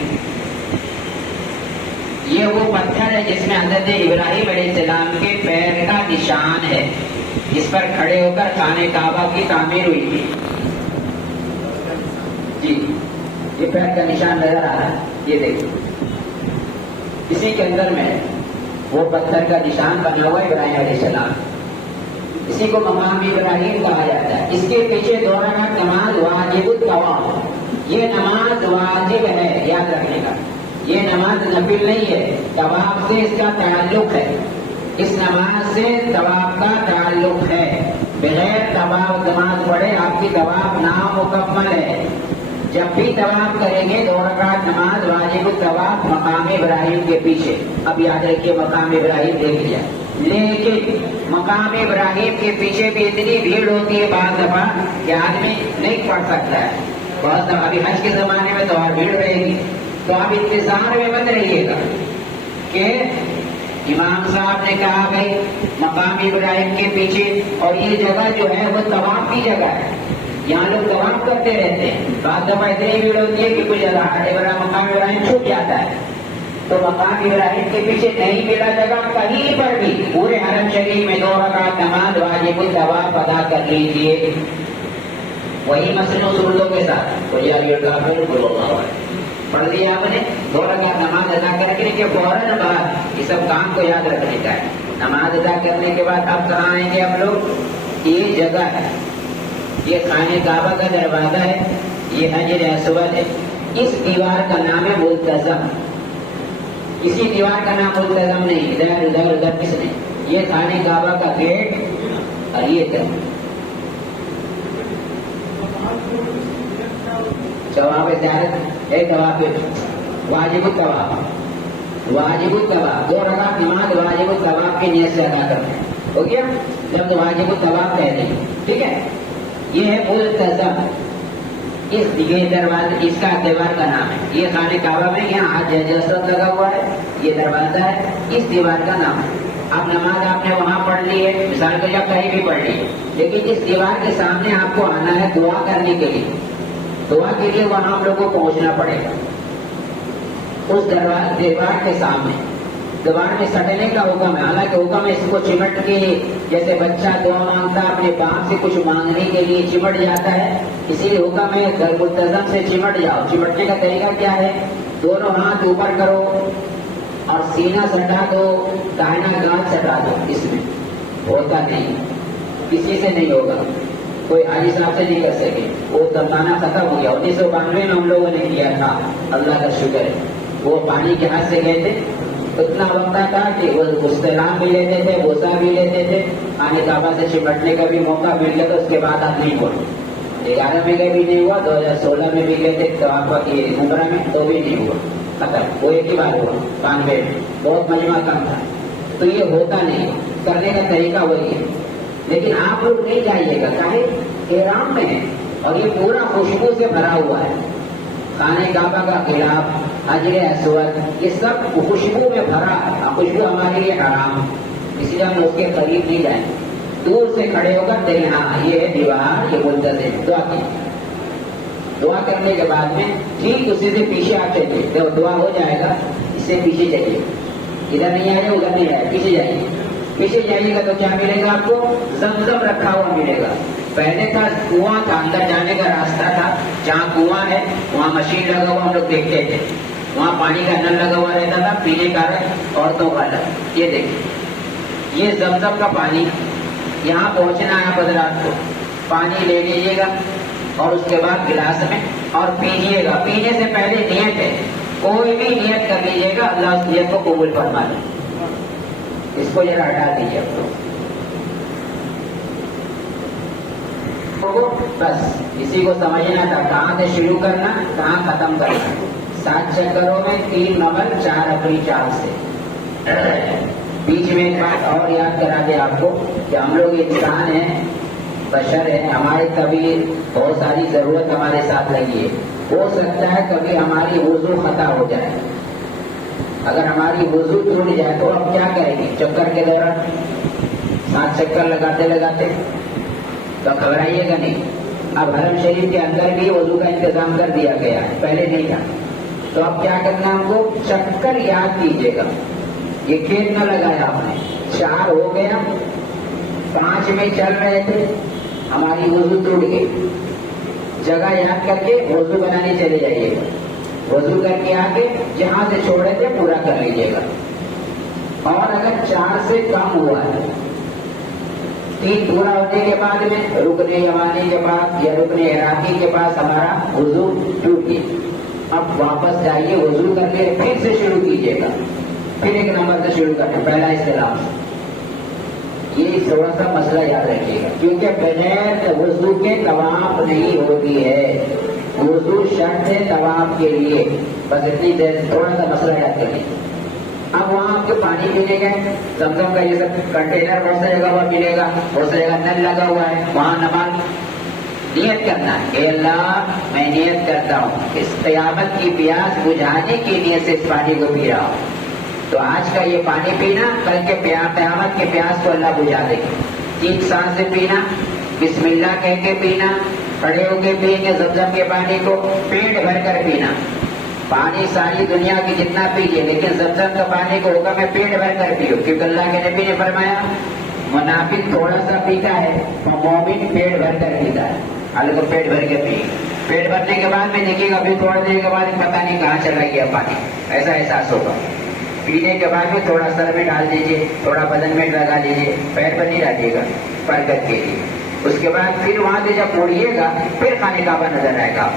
یہ وہ پتھر ہے جس میں حضرت ابراہیم علیہ السلام کے پیر کا نشان ہے, جس پر کھڑے ہو کر خانہ کعبہ کی تعمیر ہوئی تھی. جی, یہ پیر کا نشان نظر آ رہا ہے, یہ دیکھیں, اسی کے اندر میں وہ پتھر کا نشان بنا ہوا ابراہیم علیہ السلام. اسی کو مقام ابراہیم کہا جاتا ہے. اس کے پیچھے 2 رکعت نماز واجب الطواف. یہ نماز واجب ہے, یاد رکھنے کا. یہ نماز نفل نہیں ہے, طواف سے اس کا تعلق ہے. اس نماز سے طواف کا تعلق ہے. بغیر طواف نماز پڑھے آپ کی طواف نامکمل ہے. جب بھی طواف کریں گے 2 رکعت نماز واجب الطواف مقام ابراہیم کے پیچھے. اب یاد رکھیے مقام ابراہیم دیکھ لیا, لیکن مقام ابراہیم کے پیچھے بھی اتنی بھیڑ ہوتی ہے بعض دفعہ کہ آدمی نہیں پڑھ سکتا ہے. بہت دفعہ ابھی حج کے زمانے میں تو اور بھیڑ رہے گی, تو آپ انتظار میں مت رہیے گا کہ امام صاحب نے کہا بھائی مقام ابراہیم کے پیچھے, اور یہ جگہ جو ہے وہ طواف کی جگہ ہے, یہاں لوگ طواف کرتے رہتے ہیں. بعض دفعہ اتنی بھیڑ ہوتی ہے کہ کچھ مقام ابراہیم چھوٹ جاتا ہے. تو مقام ابراہیم کے پیچھے نہیں ملا جگہ, کہیں پر بھی پورے حرم شریف میں 2 رکعت نماز واجب الطواف ادا کر لیجیے. وہی مسلم سردوں کے ساتھ پڑھ لیا آپ نے, 2 رکعت نماز ادا کرنے کے فوراً بعد یہ سب کام کو یاد رکھنے کا ہے. نماز ادا کرنے کے بعد اب کہاں آئیں گے ہم لوگ؟ یہ جگہ ہے, یہ خانہ کعبہ کا دروازہ ہے, یہ حجر اسود ہے. اس دیوار کا نام ہے ملتزم. کسی دیوار کا نام ملتزم نہیں, ادھر کس نے, یہ خانہ کعبہ کا گیٹ. اور یہ طواف زیارت ہے, طواف واجب الطواف. 2 رکعت نماز واجب الطواف کی نیت سے ادا کرتے ہیں. ہو گیا, جب واجب الطواف کہتے ہیں, ٹھیک ہے. یہ ہے ملتزم. یہ دروازہ اس کا دیوار کا نام ہے. یہ خانہ کعبہ میں یہاں حجر لگا ہوا ہے, یہ دروازہ ہے, اس دیوار کا نام ہے. اب نماز آپ نے وہاں پڑھ لی ہے, مثال کے یا کہیں بھی پڑھ لی ہے, لیکن اس دیوار کے سامنے آپ کو آنا ہے دعا کرنے کے لیے. دعا کے لیے وہاں ہم لوگ کو پہنچنا پڑے گا. اس دیوار کے سامنے دیوار میں سٹنے کا حکم ہے. حالانکہ حکم ہے اس کو چمٹ کے, جیسے بچہ دعا مانگتا ہے اپنے باپ سے کچھ مانگنے کے لیے چمٹ جاتا ہے, اسی لیے حکم ہے ملتزم سے چمٹ جاؤ. چمٹنے کا طریقہ کیا ہے؟ دونوں ہاتھ اوپر کرو اور سینہ سٹا دو, داہنا گانٹ سٹا دو. اس میں ہوتا نہیں, کسی سے نہیں ہوگا, کوئی حاجی صاحب سے نہیں کر سکے. وہ زمانہ ختم ہو گیا. 1992 میں ہم لوگوں نے کیا تھا, اللہ کا شکر ہے. وہ پانی کے ہاتھ سے گئے تھے, اتنا وقت تھا کہ وہ استعلام بھی لیتے تھے, بوسہ بھی لیتے تھے, خانہ کعبہ سے چمٹنے کا بھی موقع مل گیا. تو اس کے بعد آپ نہیں بولے. 11 میں بھی نہیں ہوا, 2016 میں بھی گئے تھے تو آپ کی عمرہ میں, تو بھی نہیں ہوا, ختم. وہ ایک ہی بار ہوا 92 میں, بہت مجمع کم تھا. تو یہ ہوتا نہیں, کرنے کا طریقہ وہی ہے. لیکن آپ لوگ نہیں جائیے گا, کاہے احرام میں ہے, اور یہ پورا خوشبو سے بھرا ہوا ہے. خانہ کعبہ کا غلاف, حجر اسود, یہ سب خوشبو میں بھرا ہے. خوشبو ہمارے لیے حرام, اس لیے ہم اس کے قریب نہیں جائیں. دور سے کھڑے ہو کر دیکھیں, ہاں یہ ہے دیوار, یہ ملتزم. دعا کی, دعا کرنے کے بعد میں ٹھیک اسی سے پیچھے آپ چلیے. جب دعا ہو جائے گا اس سے پیچھے چلیے, ادھر نہیں آئے, ادھر نہیں آئے, پیچھے جائیے. پیچھے جائیے گا تو کیا ملے گا آپ کو؟ زمزم رکھا ہوا ملے گا. پہلے کا کنواں تھا, اندر جانے کا راستہ تھا. جہاں کنواں ہے وہاں مشین لگا ہوا ہم لوگ دیکھتے تھے, وہاں پانی کا نل لگا ہوا رہتا تھا, پینے کا عورتوں کا نل. یہ دیکھیں, یہ زمزم کا پانی. یہاں پہنچنا ہے آپ حضرات کو, پانی لے لیجیے گا اور اس کے بعد گلاس میں اور پیجیے گا. پینے سے پہلے نیت ہے کوئی بھی نیت کر لیجیے گا، اللہ اس نیت کو قبول فرما لے. اس کو ذرا ہٹا دیجیے آپ لوگ. بس اسی کو سمجھنا تھا، کہاں سے شروع کرنا، کہاں ختم کرنا. 7 چکروں میں 3 نمبر 4 اپنی چال سے. بیچ میں ایک بات اور یاد کرا دے آپ کو کہ ہم لوگ انسان ہیں، بشر ہیں، ہمارے کبھی بہت ساری ضرورت ہمارے ساتھ لگی ہے. ہو سکتا ہے کبھی ہماری وضو خطا ہو جائے. اگر ہماری وضو ٹوٹ جائے تو اب کیا کریں گے؟ چکر کے دوران 7 چکر لگاتے لگاتے تو گھبرائیے گا نہیں. اب حرم شریف کے اندر بھی وضو کا انتظام کر دیا گیا ہے، پہلے نہیں تھا. تو اب کیا کرنا ہم کو؟ چکر یاد کیجیے گا. یہ کھیل نہ لگایا آپ نے. 4 ہو گیا، 5 میں چل رہے تھے، ہماری وضو ٹوٹ گئی. جگہ یاد کر کے وضو بنانے چلے جائیے گا. وضو کر کے آ کے جہاں سے چھوڑے تھے پورا کر لیجیے گا. اور اگر 4 سے کم ہوا ہے، 3 پورا ہونے کے بعد میں رکن یمانی کے پاس یا رکن عراقی کے پاس ہمارا وضو ٹوٹ گیا. اب واپس جائیے، وضو کر کے پھر سے شروع کیجیے گا. پھر 1 نمبر سے شروع کریں، پہلا استعلام. یہ تھوڑا سا مسئلہ یاد رکھیے گا، کیونکہ بغیر وضو کے طواف نہیں ہوتی ہے. وضو شرط ہے طواف کے لیے. بس اتنی دیر تھوڑا سا مسئلہ یاد کر لیجیے. اب وہاں آپ کو پانی پینے گئے، زمزم کا یہ سب کنٹینر بہت سی جگہ پر ملے گا، بہت سی جگہ نل لگا ہوا ہے، وہاں نماز نیت کرنا ہے کہ اللہ میں نیت کرتا ہوں اس قیامت کی پیاس بجھانے کی نیت سے اس پانی کو پی رہا ہوں. تو آج کا یہ پانی پینا کل کے قیامت کے پیاس کو اللہ بجھا دے گی. 3 سانس سے پینا، بسم اللہ کہہ کے پینا، کھڑے ہو کے پئیں گے زمزم کے پانی کو، پیٹ بھر کر پینا. پانی ساری دنیا کی جتنا پیجیے، لیکن زمزم کا پانی کو ہوگا میں پیٹ بھر کر پیو، کیونکہ اللہ کے نبی نے فرمایا منافق تھوڑا سا پیتا ہے، مومن پیٹ بھر کر پیتا ہے. اللہ کو پیٹ بھر کے پیے. پیٹ بھرنے کے بعد میں دیکھیے گا پھر تھوڑا دیر کے بعد پتہ نہیں کہاں چلا گیا پانی، ایسا احساس ہوگا. پینے کے بعد میں تھوڑا سر میں ڈال دیجیے، تھوڑا بدن میں لگا لیجیے، پیر پر نہیں ڈالیے گا، برکت کے لیے. اس کے بعد پھر وہاں سے جب اڑیے گا پھر خانے کعبہ نظر آئے گا.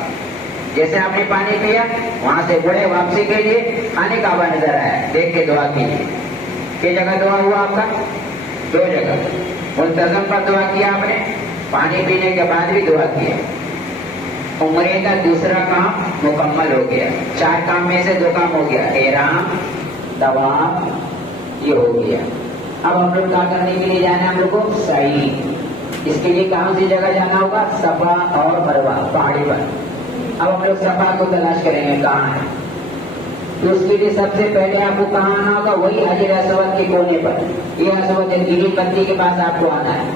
جیسے آپ نے پانی پیا وہاں سے بڑے واپسی کے لیے خانے کعبہ نظر آیا، دیکھ کے دعا کیجیے. کئی جگہ دعا ہوا آپ کا؟ 2 جگہ. منتظم پر دعا کیا آپ نے، پانی پینے کے بعد بھی دعا کیا. عمرے کا دوسرا کام مکمل ہو گیا. 4 کام میں سے 2 کام ہو گیا، احرام، طواف، یہ ہو گیا. اب ہم لوگ کیا کرنے کے لیے جانا ہے؟ ہم لوگ کو سعی. اس کے لیے کہاں سی جگہ جانا ہوگا؟ صفا اور مروہ پہاڑی پر. اب ہم لوگ صفا کو تلاش کریں گے کہاں ہے. تو اس کے لیے سب سے پہلے آپ کو کہاں آنا ہوگا؟ وہی حجر اسود کے کونے پر. یہ اسود گرین پتی کے پاس آپ کو آنا ہے.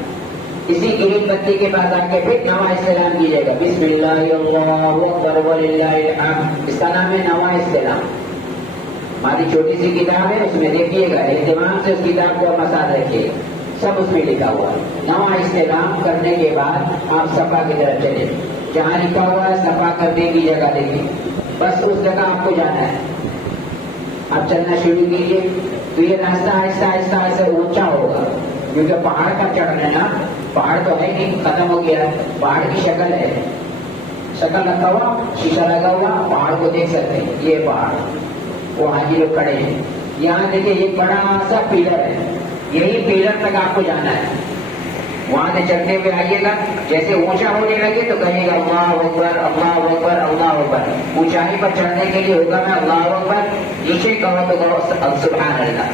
اسی گرین پتی کے پاس آ کے پھر نواں استعلام کیجیے گا، بسم اللہ اللہ اکبر وللہ الحمد. اس کا نام ہے نواں استعلام. ہماری چھوٹی سی کتاب ہے، اس میں دیکھیے گا، اہتمام سے اس کتاب کو مساج رکھیے گا، سب اس میں لکھا ہوا ہے. نواں استعلام کرنے کے بعد آپ صفا کی طرف چلے. جہاں لکھا ہوا ہے صفا کرنے کی جگہ دیکھیے، بس اس جگہ آپ کو جانا ہے. آپ چلنا شروع کیجیے. تو یہ راستہ آہستہ آہستہ آہستہ اونچا ہوگا، کیونکہ پہاڑ کا چڑھنا نا، پہاڑ تو ہے نہیں، ختم ہو گیا. پہاڑ کی شکل ہے، شکل رکھا ہوا، شیشہ لگا ہوا، پہاڑ کو دیکھ سکتے ہیں. یہ پہاڑ، وہ حاجی لوگ کھڑے ہیں. یہاں دیکھیے ایک بڑا سا پیلر ہے، یہی پیلر تک آپ کو جانا ہے. وہاں سے چلتے ہوئے آئیے گا. جیسے اونچا ہونے لگے تو کہیے گا اللہ اکبر اللہ اکبر اللہ اکبر. اونچائی پر چڑھنے کے لیے ہوگا میں اللہ اکبر، نیچے کہو تو کہو سبحان اللہ.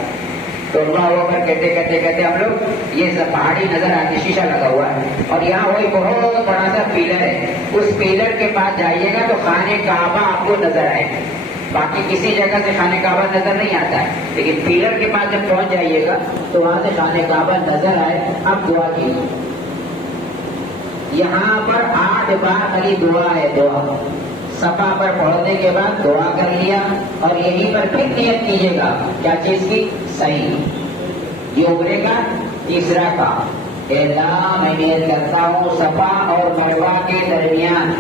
تو اللہ اکبر کہتے کہتے کہتے ہم لوگ یہ سب پہاڑی نظر آتی، شیشہ لگا ہوا ہے. اور یہاں وہی بہت بڑا سا پیلر ہے. اس پیلر کے پاس جائیے گا تو خانے کعبہ آپ کو نظر آئے. باقی کسی جگہ سے خانے کعبہ نظر نہیں آتا ہے، لیکن پیلر کے پاس جب پہنچ جائیے گا تو وہاں سے خانے کعبہ نظر آئے. اب دعا کیجیے. یہاں پر 8 بار خالی دعا ہے. دعا صفا پر پہنچنے کے بعد دعا کر لیا اور یہیں پر پھر نیت کیجیے گا. کیا چیز کی؟ صحیح. یہ عمرے کا تیسرا کام. اللہ میں نیت کرتا ہوں صفا اور مروہ کے درمیان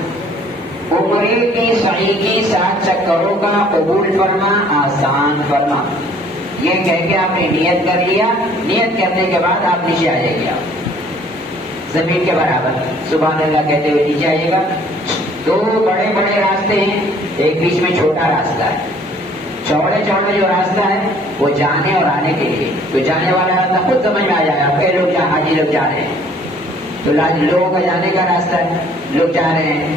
عمرے کی صحیح کی 7 چکروں کا قبول فرما، آسان فرما. یہ کہہ کے آپ نے نیت کر لیا. نیت کرنے کے بعد آپ نیچے آ جائیے گا زمین کے برابر، سبحان اللہ کہتے ہوئے نیچے آئیے گا. 2 بڑے بڑے راستے ہیں، ایک بیچ میں چھوٹا راستہ ہے. چوڑے چوڑے جو راستہ ہے وہ جانے اور آنے کے لیے، تو جانے والا راستہ خود سمجھ میں آ جائے گا، کئی لوگ حاجی لوگ جا رہے ہیں، تو لوگوں کا جانے کا راستہ ہے، لوگ جا رہے ہیں،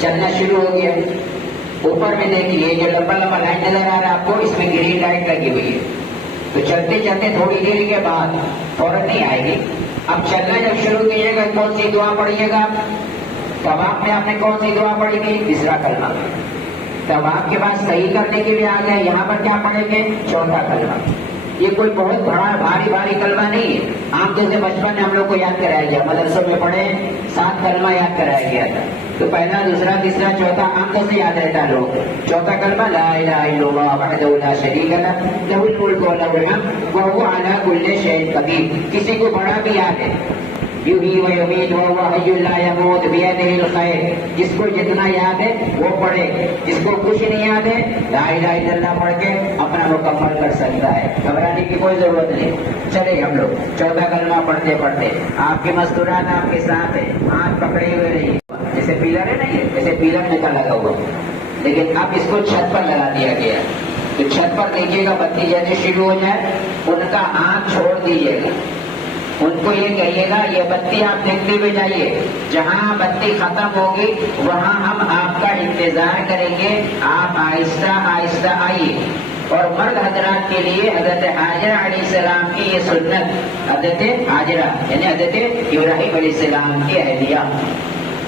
چلنا شروع ہو گیا۔ اوپر میں دیکھیے جو لمبا لمبا لائٹ نظر آ رہا ہے آپ کو، اس میں گرین لائٹ لگی ہوئی ہے، تو چلتے چلتے تھوڑی دیر کے بعد فوراً نہیں آئے گی۔ اب چلنا جب شروع کیجیے گا کون سی دعا پڑھیے گا؟ طواف میں آپ نے کون سی دعا پڑھی تھی؟ تیسرا کلمہ۔ طواف کے بعد صحیح کرنے کے لیے آ گئے، یہاں پر کیا پڑھیں گے؟ چوتھا کلمہ۔ یہ کوئی بہت بڑا بھاری کلمہ نہیں ہے، عام طور سے بچپن میں ہم لوگ کو یاد کرایا گیا، مدرسوں میں پڑھے 7 کلمہ یاد کرایا گیا تھا، تو پہلا دوسرا تیسرا چوتھا عام طور سے یاد رہتا ہے لوگ۔ چوتھا کلمہ لا الہ الا اللہ وحدہ لا شریک لہ لہ الملک ولہ الحمد وہو علی کل شیء قدیر۔ کسی کو بڑا بھی یاد ہے، یحیی و یمیت وہو حی لا یموت بیدہ الخیر، جس کو جتنا یاد ہے وہ پڑھے، جس کو کچھ نہیں یاد ہے لا الہ الا اللہ پڑھ کے اپنا مکمل کر سکتا ہے، گھبرانے کی کوئی ضرورت نہیں۔ چلے ہم لوگ چوتھا کلمہ پڑھتے پڑھتے، آپ کے مستورات آپ کے ساتھ ہے، ہاتھ پکڑے ہوئے رہیے، جیسے پیلر ہے نا، یہ جیسے پیلر نکل لگا ہوا، لیکن اب اس کو چھت پر لگا دیا گیا، تو چھت پر دیکھیے گا بتی جیسے شروع ہو جائے ان کا ہاتھ چھوڑ دیجیے گا، ان کو یہ کہیے گا یہ بتی آپ دیکھتے ہوئے جائیے، جہاں بتی ختم ہوگی وہاں ہم آپ کا انتظار کریں گے، آپ آہستہ آہستہ آئیے۔ اور مرد حضرات کے لیے حضرت حاجرہ علیہ السلام کی یہ سنت، حضرت حاجرہ یعنی حضرت ابراہیم علیہ السلام کی اہلیہ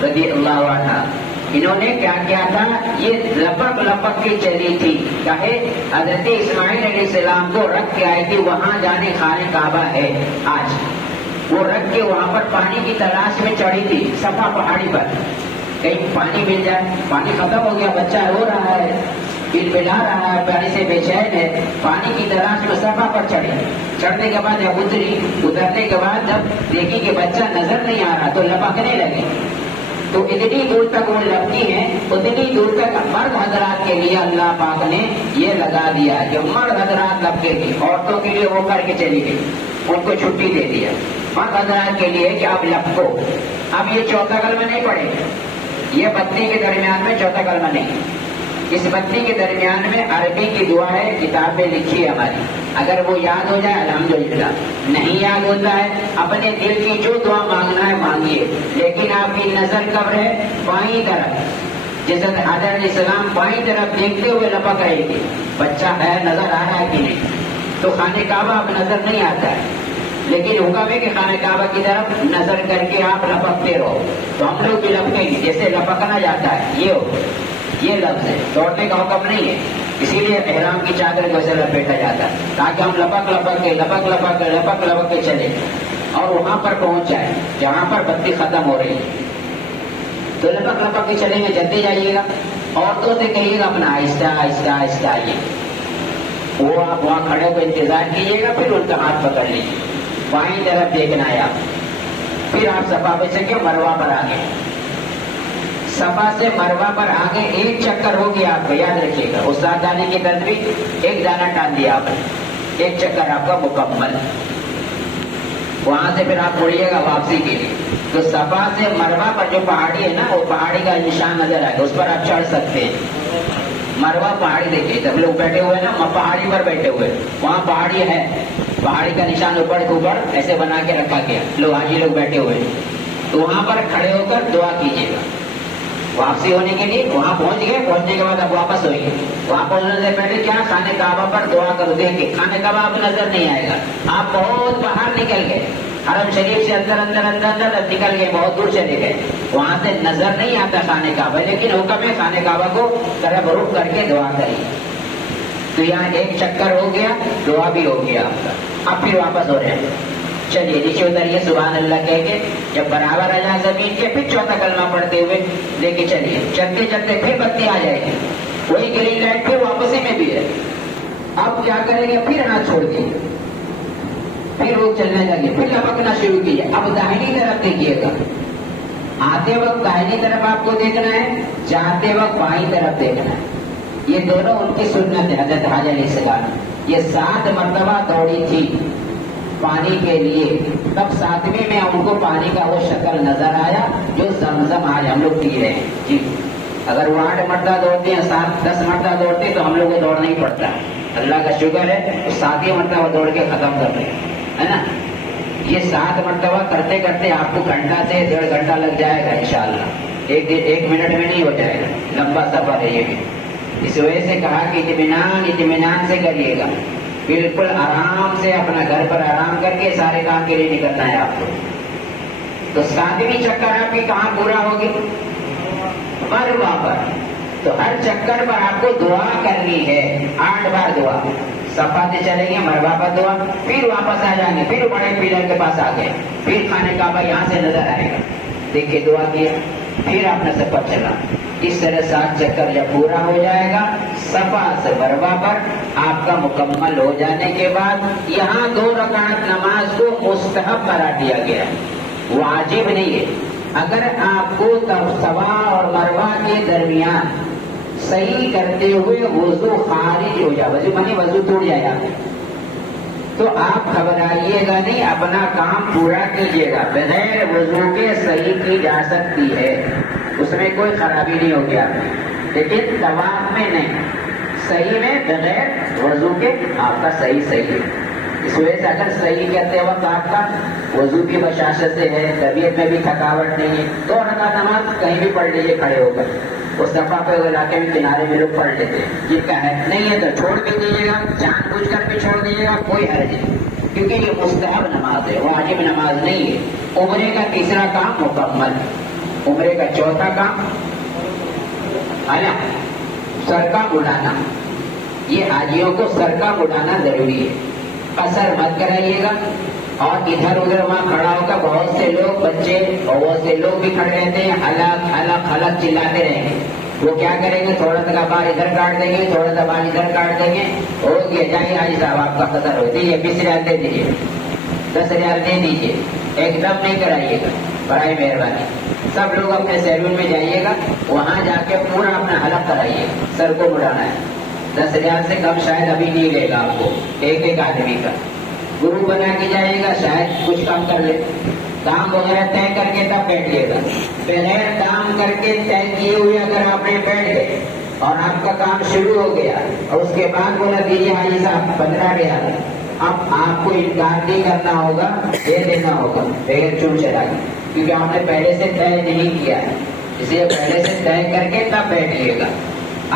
رضی اللہ عنہا، انہوں نے کیا کیا تھا، یہ لپک لپک کے چلی تھی، کہے حضرت اسماعیل علیہ السلام کو رکھ کے آئی تھی، وہاں جانے خانہ کعبہ ہے آج، وہ رکھ کے وہاں پر پانی کی تلاش میں چڑھی تھی صفا پہاڑی پر، کہیں پانی مل جائے، پانی ختم ہو گیا، بچہ رو رہا ہے، بل بلا رہا ہے، پانی سے بے چین ہے، پانی کی تلاش میں صفا پر چڑھی، چڑھنے کے بعد جب اترنے کے بعد جب دیکھی کہ بچہ نظر نہیں آ رہا تو لپکنے لگی، تو اتنی دور تک وہ لپکی ہیں، اتنی دور تک مرد حضرات کے لیے اللہ پاک نے یہ لگا دیا کہ مرد حضرات لپکے گی، عورتوں کے لیے وہ کر کے چلی گئی، ان کو چھٹی دے دیا، مرد حضرات کے لیے کہ اب لپکو۔ اب یہ چوتھا کلمہ نہیں پڑھے، یہ بتی کے درمیان میں چوتھا کلمہ نہیں، اس بتی کے درمیان میں عربی کی دعا ہے، کتابیں لکھی ہے ہماری، اگر وہ یاد ہو جائے الحمدللہ، نہیں یاد ہوتا ہے اپنے دل کی جو دعا مانگنا ہے مانگیے، لیکن آپ کی نظر کب رہے؟ بائیں طرف، جیسے حضرت علیہ السلام بائیں طرف دیکھتے ہوئے لپک رہے تھے، بچہ ہے نظر آ رہا ہے کہ نہیں، تو خانہ کعبہ اب نظر نہیں آتا ہے، لیکن حکم ہے کہ خانہ کعبہ کی طرف نظر کر کے آپ لپکتے رہو، تو ہم لوگ بھی لپکیں گے جیسے لپکنا جاتا ہے، یہ لفظ ہے، دوڑنے کا حکم نہیں ہے، اسی لیے احرام کی چادر کو ایسے لپیٹا جاتا ہے تاکہ ہم لپک لپک کے چلے اور وہاں پر پہنچ جائے جہاں پر بتی ختم ہو رہی ہے، تو لپک کے چلیں گے، جلدی جائیے گا، عورتوں سے کہیے گا اپنا آہستہ آہستہ آہستہ آئیے، وہ آپ وہاں کھڑے ہو انتظار کیجیے گا، پھر ان کا ہاتھ پکڑ لیجیے، بائیں طرف دیکھنا ہے آپ، پھر آپ صفا پہ سے کے مروہ پر آگے، صفا سے مروہ پر آگے ایک چکر ہو گیا، آپ کو یاد رکھیے گا، اس 7 دانے کی تدبیر ایک دانہ ٹال دیا آپ نے، ایک چکر آپ کا مکمل، وہاں سے پھر آپ مڑیے گا واپسی کے لیے، تو صفا سے مروہ پر جو پہاڑی ہے نا، وہ پہاڑی کا نشان نظر آئے گا، اس پر آپ چڑھ سکتے ہیں، مروہ پہاڑی دیکھیے، جب لوگ بیٹھے ہوئے نا پہاڑی پر بیٹھے ہوئے، وہاں پہاڑی ہے، پہاڑی کا نشان اوپر ایسے بنا کے رکھا گیا، لوگ حاجی لوگ بیٹھے ہوئے، تو وہاں پر کھڑے ہو کر دعا کیجیے گا، واپسی ہونے کے لیے وہاں پہنچ گئے، پہنچنے کے بعد اب واپس ہوئیں گے، وہاں پہنچنے سے پہلے کیا خانہ کعبہ پر دعا کرو، دیکھیں خانہ کعبہ آپ نظر نہیں آئے گا، آپ بہت باہر نکل گئے، حرم شریف سے اندر نکل گئے، بہت دور چلے گئے، وہاں سے نظر نہیں آتا خانہ کعبہ، لیکن حکم ہے خانہ کعبہ کو طرف رخ کر کے دعا کریے، تو یہاں ایک چکر ہو گیا، دعا بھی ہو گیا آپ کا، اب پھر واپس ہو رہے ہیں، چلیے نیچے اتریے سبحان اللہ کہہ کے، جب برابر آ جائے زمین کے پھر چوتھا کلمہ پڑھتے ہوئے لے کے چلیے، چلتے چلتے پھر بتی آ جائے گی، وہی گرین لائٹ پھر واپسی میں بھی ہے، اب کیا کریں گے، پھر ہاتھ چھوڑ دیجیے، پھر وہ چلنے لگے، پھر لپکنا شروع کیجیے، اب داہنی طرف دیکھیے گا، آتے وقت داہنی طرف آپ کو دیکھنا ہے، جاتے وقت بائیں طرف دیکھنا ہے، یہ دونوں ان کی سنت ہے حضرت حاجہ علیہ السلام، یہ 7 مرتبہ دوڑی تھی پانی کے لیے، تب 7ویں میں ان کو پانی کا وہ شکل نظر آیا جو زمزم آج ہم لوگ پی رہے ہیں، جی اگر وہ 8 مرتبہ دوڑتے ہیں 7-10 مرتبہ دوڑتے ہیں تو ہم لوگ کو دوڑنا ہی پڑتا ہے. اللہ کا شکر ہے 7 ہی مرتبہ دوڑ کے ختم کر دیں, ہے نا. یہ 7 مرتبہ کرتے کرتے آپ کو گھنٹہ سے 1.5 گھنٹہ لگ جائے گا انشاءاللہ. ایک منٹ میں نہیں ہو جائے گا, لمبا سفر ہے یہ بھی. اس وجہ سے کہا کہ اطمینان سے کریے گا, بالکل آرام سے اپنا گھر پر آرام کر کے سارے کام کے لیے نکلنا ہے آپ کو. تو 7ویں چکر آپ کی کہاں پورا ہوگی؟ مروا پر. تو ہر چکر پر آپ کو دعا کرنی ہے, 8 بار دعا. صفا سے چلیں گے, مروا پر دعا, پھر واپس آ جائیں گے, پھر بڑے پیلر کے پاس آ گئے, پھر خانے کعبہ یہاں سے نظر آئے گا, دیکھیے دعا کیا, پھر آپ نے سفر چلا. اس طرح 7 چکر جب پورا ہو جائے گا صفا سے مروا پر آپ کا مکمل ہو جانے کے بعد یہاں 2 رکعت نماز کو مستحب قرار دیا گیا, واجب نہیں ہے. اگر آپ کو صفا اور مروا کے درمیان صحیح کرتے ہوئے وضو خارج ہو جائے, وضو ٹوٹ جائے آپ, تو آپ گھبرائیے گا نہیں, اپنا کام پورا کیجیے گا. بغیر وضو کے صحیح کی جا سکتی ہے, اس میں کوئی خرابی نہیں ہوگی آپ کی, لیکن طواف میں نہیں. صحیح میں بغیر وضو کے آپ کا صحیح ہے. اس وجہ سے اگر صحیح کرتے وقت آپ کا وضو کی بشاشت سے ہے, طبیعت میں بھی تھکاوٹ نہیں ہے, 2 رکعت نماز کہیں بھی پڑھ لیجیے کھڑے ہو کر. وہ صفا پہ علاقے میں کنارے میں لوگ پڑھ لیتے ہیں, جن کا ہے نہیں ہے تو چھوڑ بھی دیجیے گا, جان بوجھ کر بھی چھوڑ دیجیے گا, کوئی حرج نہیں, کیونکہ یہ مستحب نماز ہے, واجب نماز نہیں ہے. عمرے کا 3را کام مکمل, عمرے کا 4تھا کام ہے نا سر کا مڑانا. یہ حاجیوں کو سر کا مڑانا ضروری ہے, قصر مت کرائیے گا. اور ادھر ادھر وہاں کھڑا ہو کر بہت سے لوگ, بچے اور بہت سے لوگ بھی کھڑے رہتے ہیں, الگ چلاتے رہیں گے. وہ کیا کریں گے, تھوڑا سا بال ادھر کاٹ دیں گے, تھوڑا سا بال ادھر کاٹ دیں گے, ہو گیا جائیے حاجی صاحب آپ کا قصر ہو دیجیے, 20,000 دے دیجیے, 10,000 دے دیجیے. ایک دم نہیں کرائیے گا, برائے مہربانی. سب لوگ اپنے سیلون میں جائیے گا, وہاں جا کے پورا اپنا حلق کرائیے, سر کو مڑانا ہے. 10,000 سے کم شاید ابھی نہیں لے گا آپ کو, ایک آدمی کا. گرو بنا کے جائے گا, شاید کچھ کم کر لے. دام وغیرہ طے کر کے تب بیٹھیے گا. بغیر دام کر کے طے کیے ہوئے اگر آپ نے بیٹھ گئے اور آپ کا کام شروع ہو گیا اور اس کے بعد بولا دیجیے حاجی صاحب 15,000, اب آپ کو انکار نہیں کرنا ہوگا, دے دینا ہوگا بغیر چون چلا کے, کیونکہ آپ نے پہلے سے طے نہیں کیا ہے. اس لیے پہلے سے طے کر کے تب بیٹھیے گا.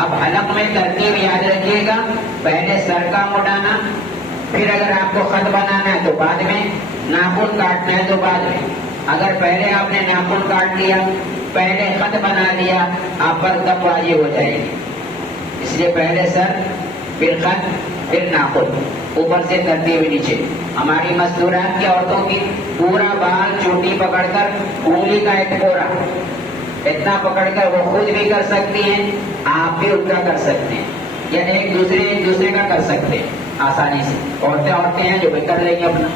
اب حلق میں ترتیب یاد رکھیے گا, پہلے سر کا مڑانا, پھر اگر آپ کو خط بنانا ہے تو بعد میں, ناخن کاٹنا ہے تو بعد میں. اگر پہلے آپ نے ناخن کاٹ لیا, پہلے خط بنا لیا, آپ پر تب واجب ہو جائے گی. اس لیے پہلے سر, پھر خط, پھر ناخن, اوپر سے ترتیب نیچے. ہماری مستورات کی عورتوں کی پورا بال چوٹی پکڑ کر انگلی کا ایک پورا اتنا پکڑ کر وہ خود بھی کر سکتی ہیں, آپ بھی ان کا کر سکتے ہیں, یا ایک دوسرے کا کر سکتے ہیں آسانی سے. عورتیں ہیں جو بھی کر لیں گے اپنا,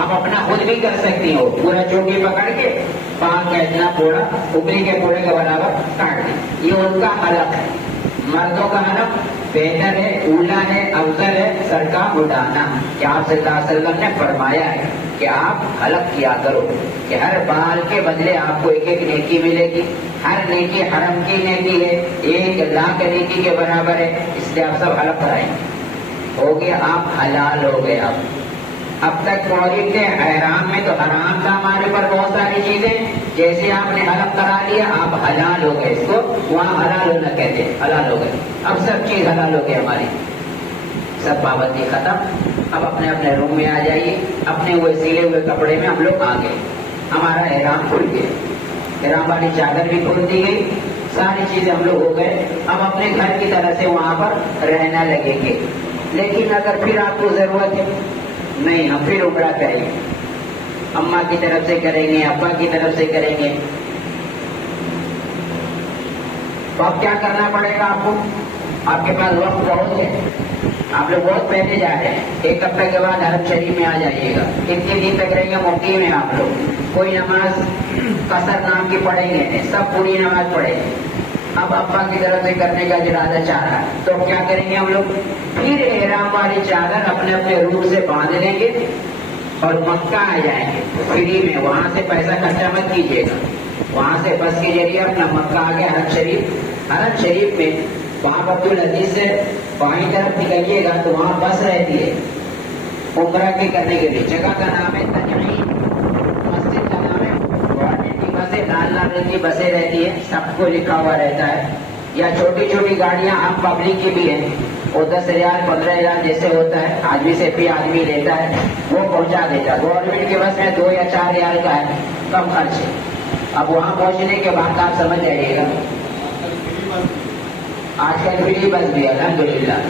آپ اپنا خود بھی کر سکتی ہو. پورا چوٹی پکڑ کے پاؤں کا اتنا پورا انگلی کے پورے کے برابر کاٹ دیں. یہ ان کا حلق ہے. مردوں کا حلق بہتر ہے, اولا ہے, افضل ہے سر کا مڑانا, کہ آپ صلی اللہ علیہ وسلم نے فرمایا ہے کہ آپ حلق کیا کرو, کہ ہر بال کے بدلے آپ کو ایک نیکی ملے گی. ہر نیکی حرم کی نیکی ہے, 1,00,000 نیکی کے برابر ہے. اس لیے آپ سب حلق کرائیں. ہو گیا, آپ حلال ہو گئے. اب تک فوری تھے احرام میں, تو حرام تھا ہمارے پر بہت ساری چیزیں. جیسے آپ نے حلق کرا لیا آپ حلال ہو گئے. اس کو وہاں حلال ہونا کہتے ہیں, حلال ہو گئے. اب سب چیز حلال ہو گئی ہماری, سب پابندی ختم. اب اپنے اپنے روم میں آ جائیے, اپنے وہ سیلے ہوئے کپڑے میں ہم لوگ آ گئے. ہمارا احرام کھل گیا, احرام والی چادر بھی کھول دی گئی, ساری چیزیں ہم لوگ ہو گئے. اب اپنے گھر کی طرح سے وہاں پر رہنا لگیں گے. لیکن اگر پھر آپ کو ضرورت ہے, نہیں ہم پھر عمرہ کریں گے, اماں کی طرف سے کریں گے, ابا کی طرف سے کریں گے, تو اب کیا کرنا پڑے گا آپ کو؟ آپ کے پاس وقت بہت ہے, آپ لوگ بہت پہلے جا رہے ہیں. 1 ہفتے کے بعد حرم شریف میں آ جائیے گا. کتنے دن تک رہیں گے مفتی میں آپ لوگ؟ کوئی نماز قصر نام کی پڑھیں گے نہیں, سب پوری نماز پڑھیں گے. اب ابا کی طرف سے کرنے کا ارادہ چاہ رہا ہے, تو کیا کریں گے ہم لوگ؟ پھر احرام والی چادر اپنے اپنے روم سے باندھ لیں گے اور مکہ آ جائیں گے فری میں. وہاں سے پیسہ خرچہ مت کیجیے گا, وہاں سے بس کے ذریعے اپنا مکہ آ گیا حرم شریف, حرم شریف میں وہاں عبد العزیز سے بائیں طرف نکلیے گا تو وہاں بس رہتی ہے عمرہ کے کرنے کے لیے. جگہ کا نام ہے تنعیم, مسجد کا نام ہے. گورنمنٹ کی بسیں لال لال رنگ کی بسیں رہتی ہے, سب کو لکھا ہوا رہتا ہے. یا چھوٹی چھوٹی گاڑیاں عام پبلک کی بھی ہیں, وہ 10 ریال 15 ریال جیسے ہوتا ہے, آدمی سے بھی آدمی لیتا ہے, وہ پہنچا دیتا ہے. گورنمنٹ کی بس میں 2 یا 4 ریال کا ہے, کم خرچ ہے. اب وہاں پہنچنے کے بعد آپ سمجھ جائیے گا. آج کل فری بس بھی الحمدللہ.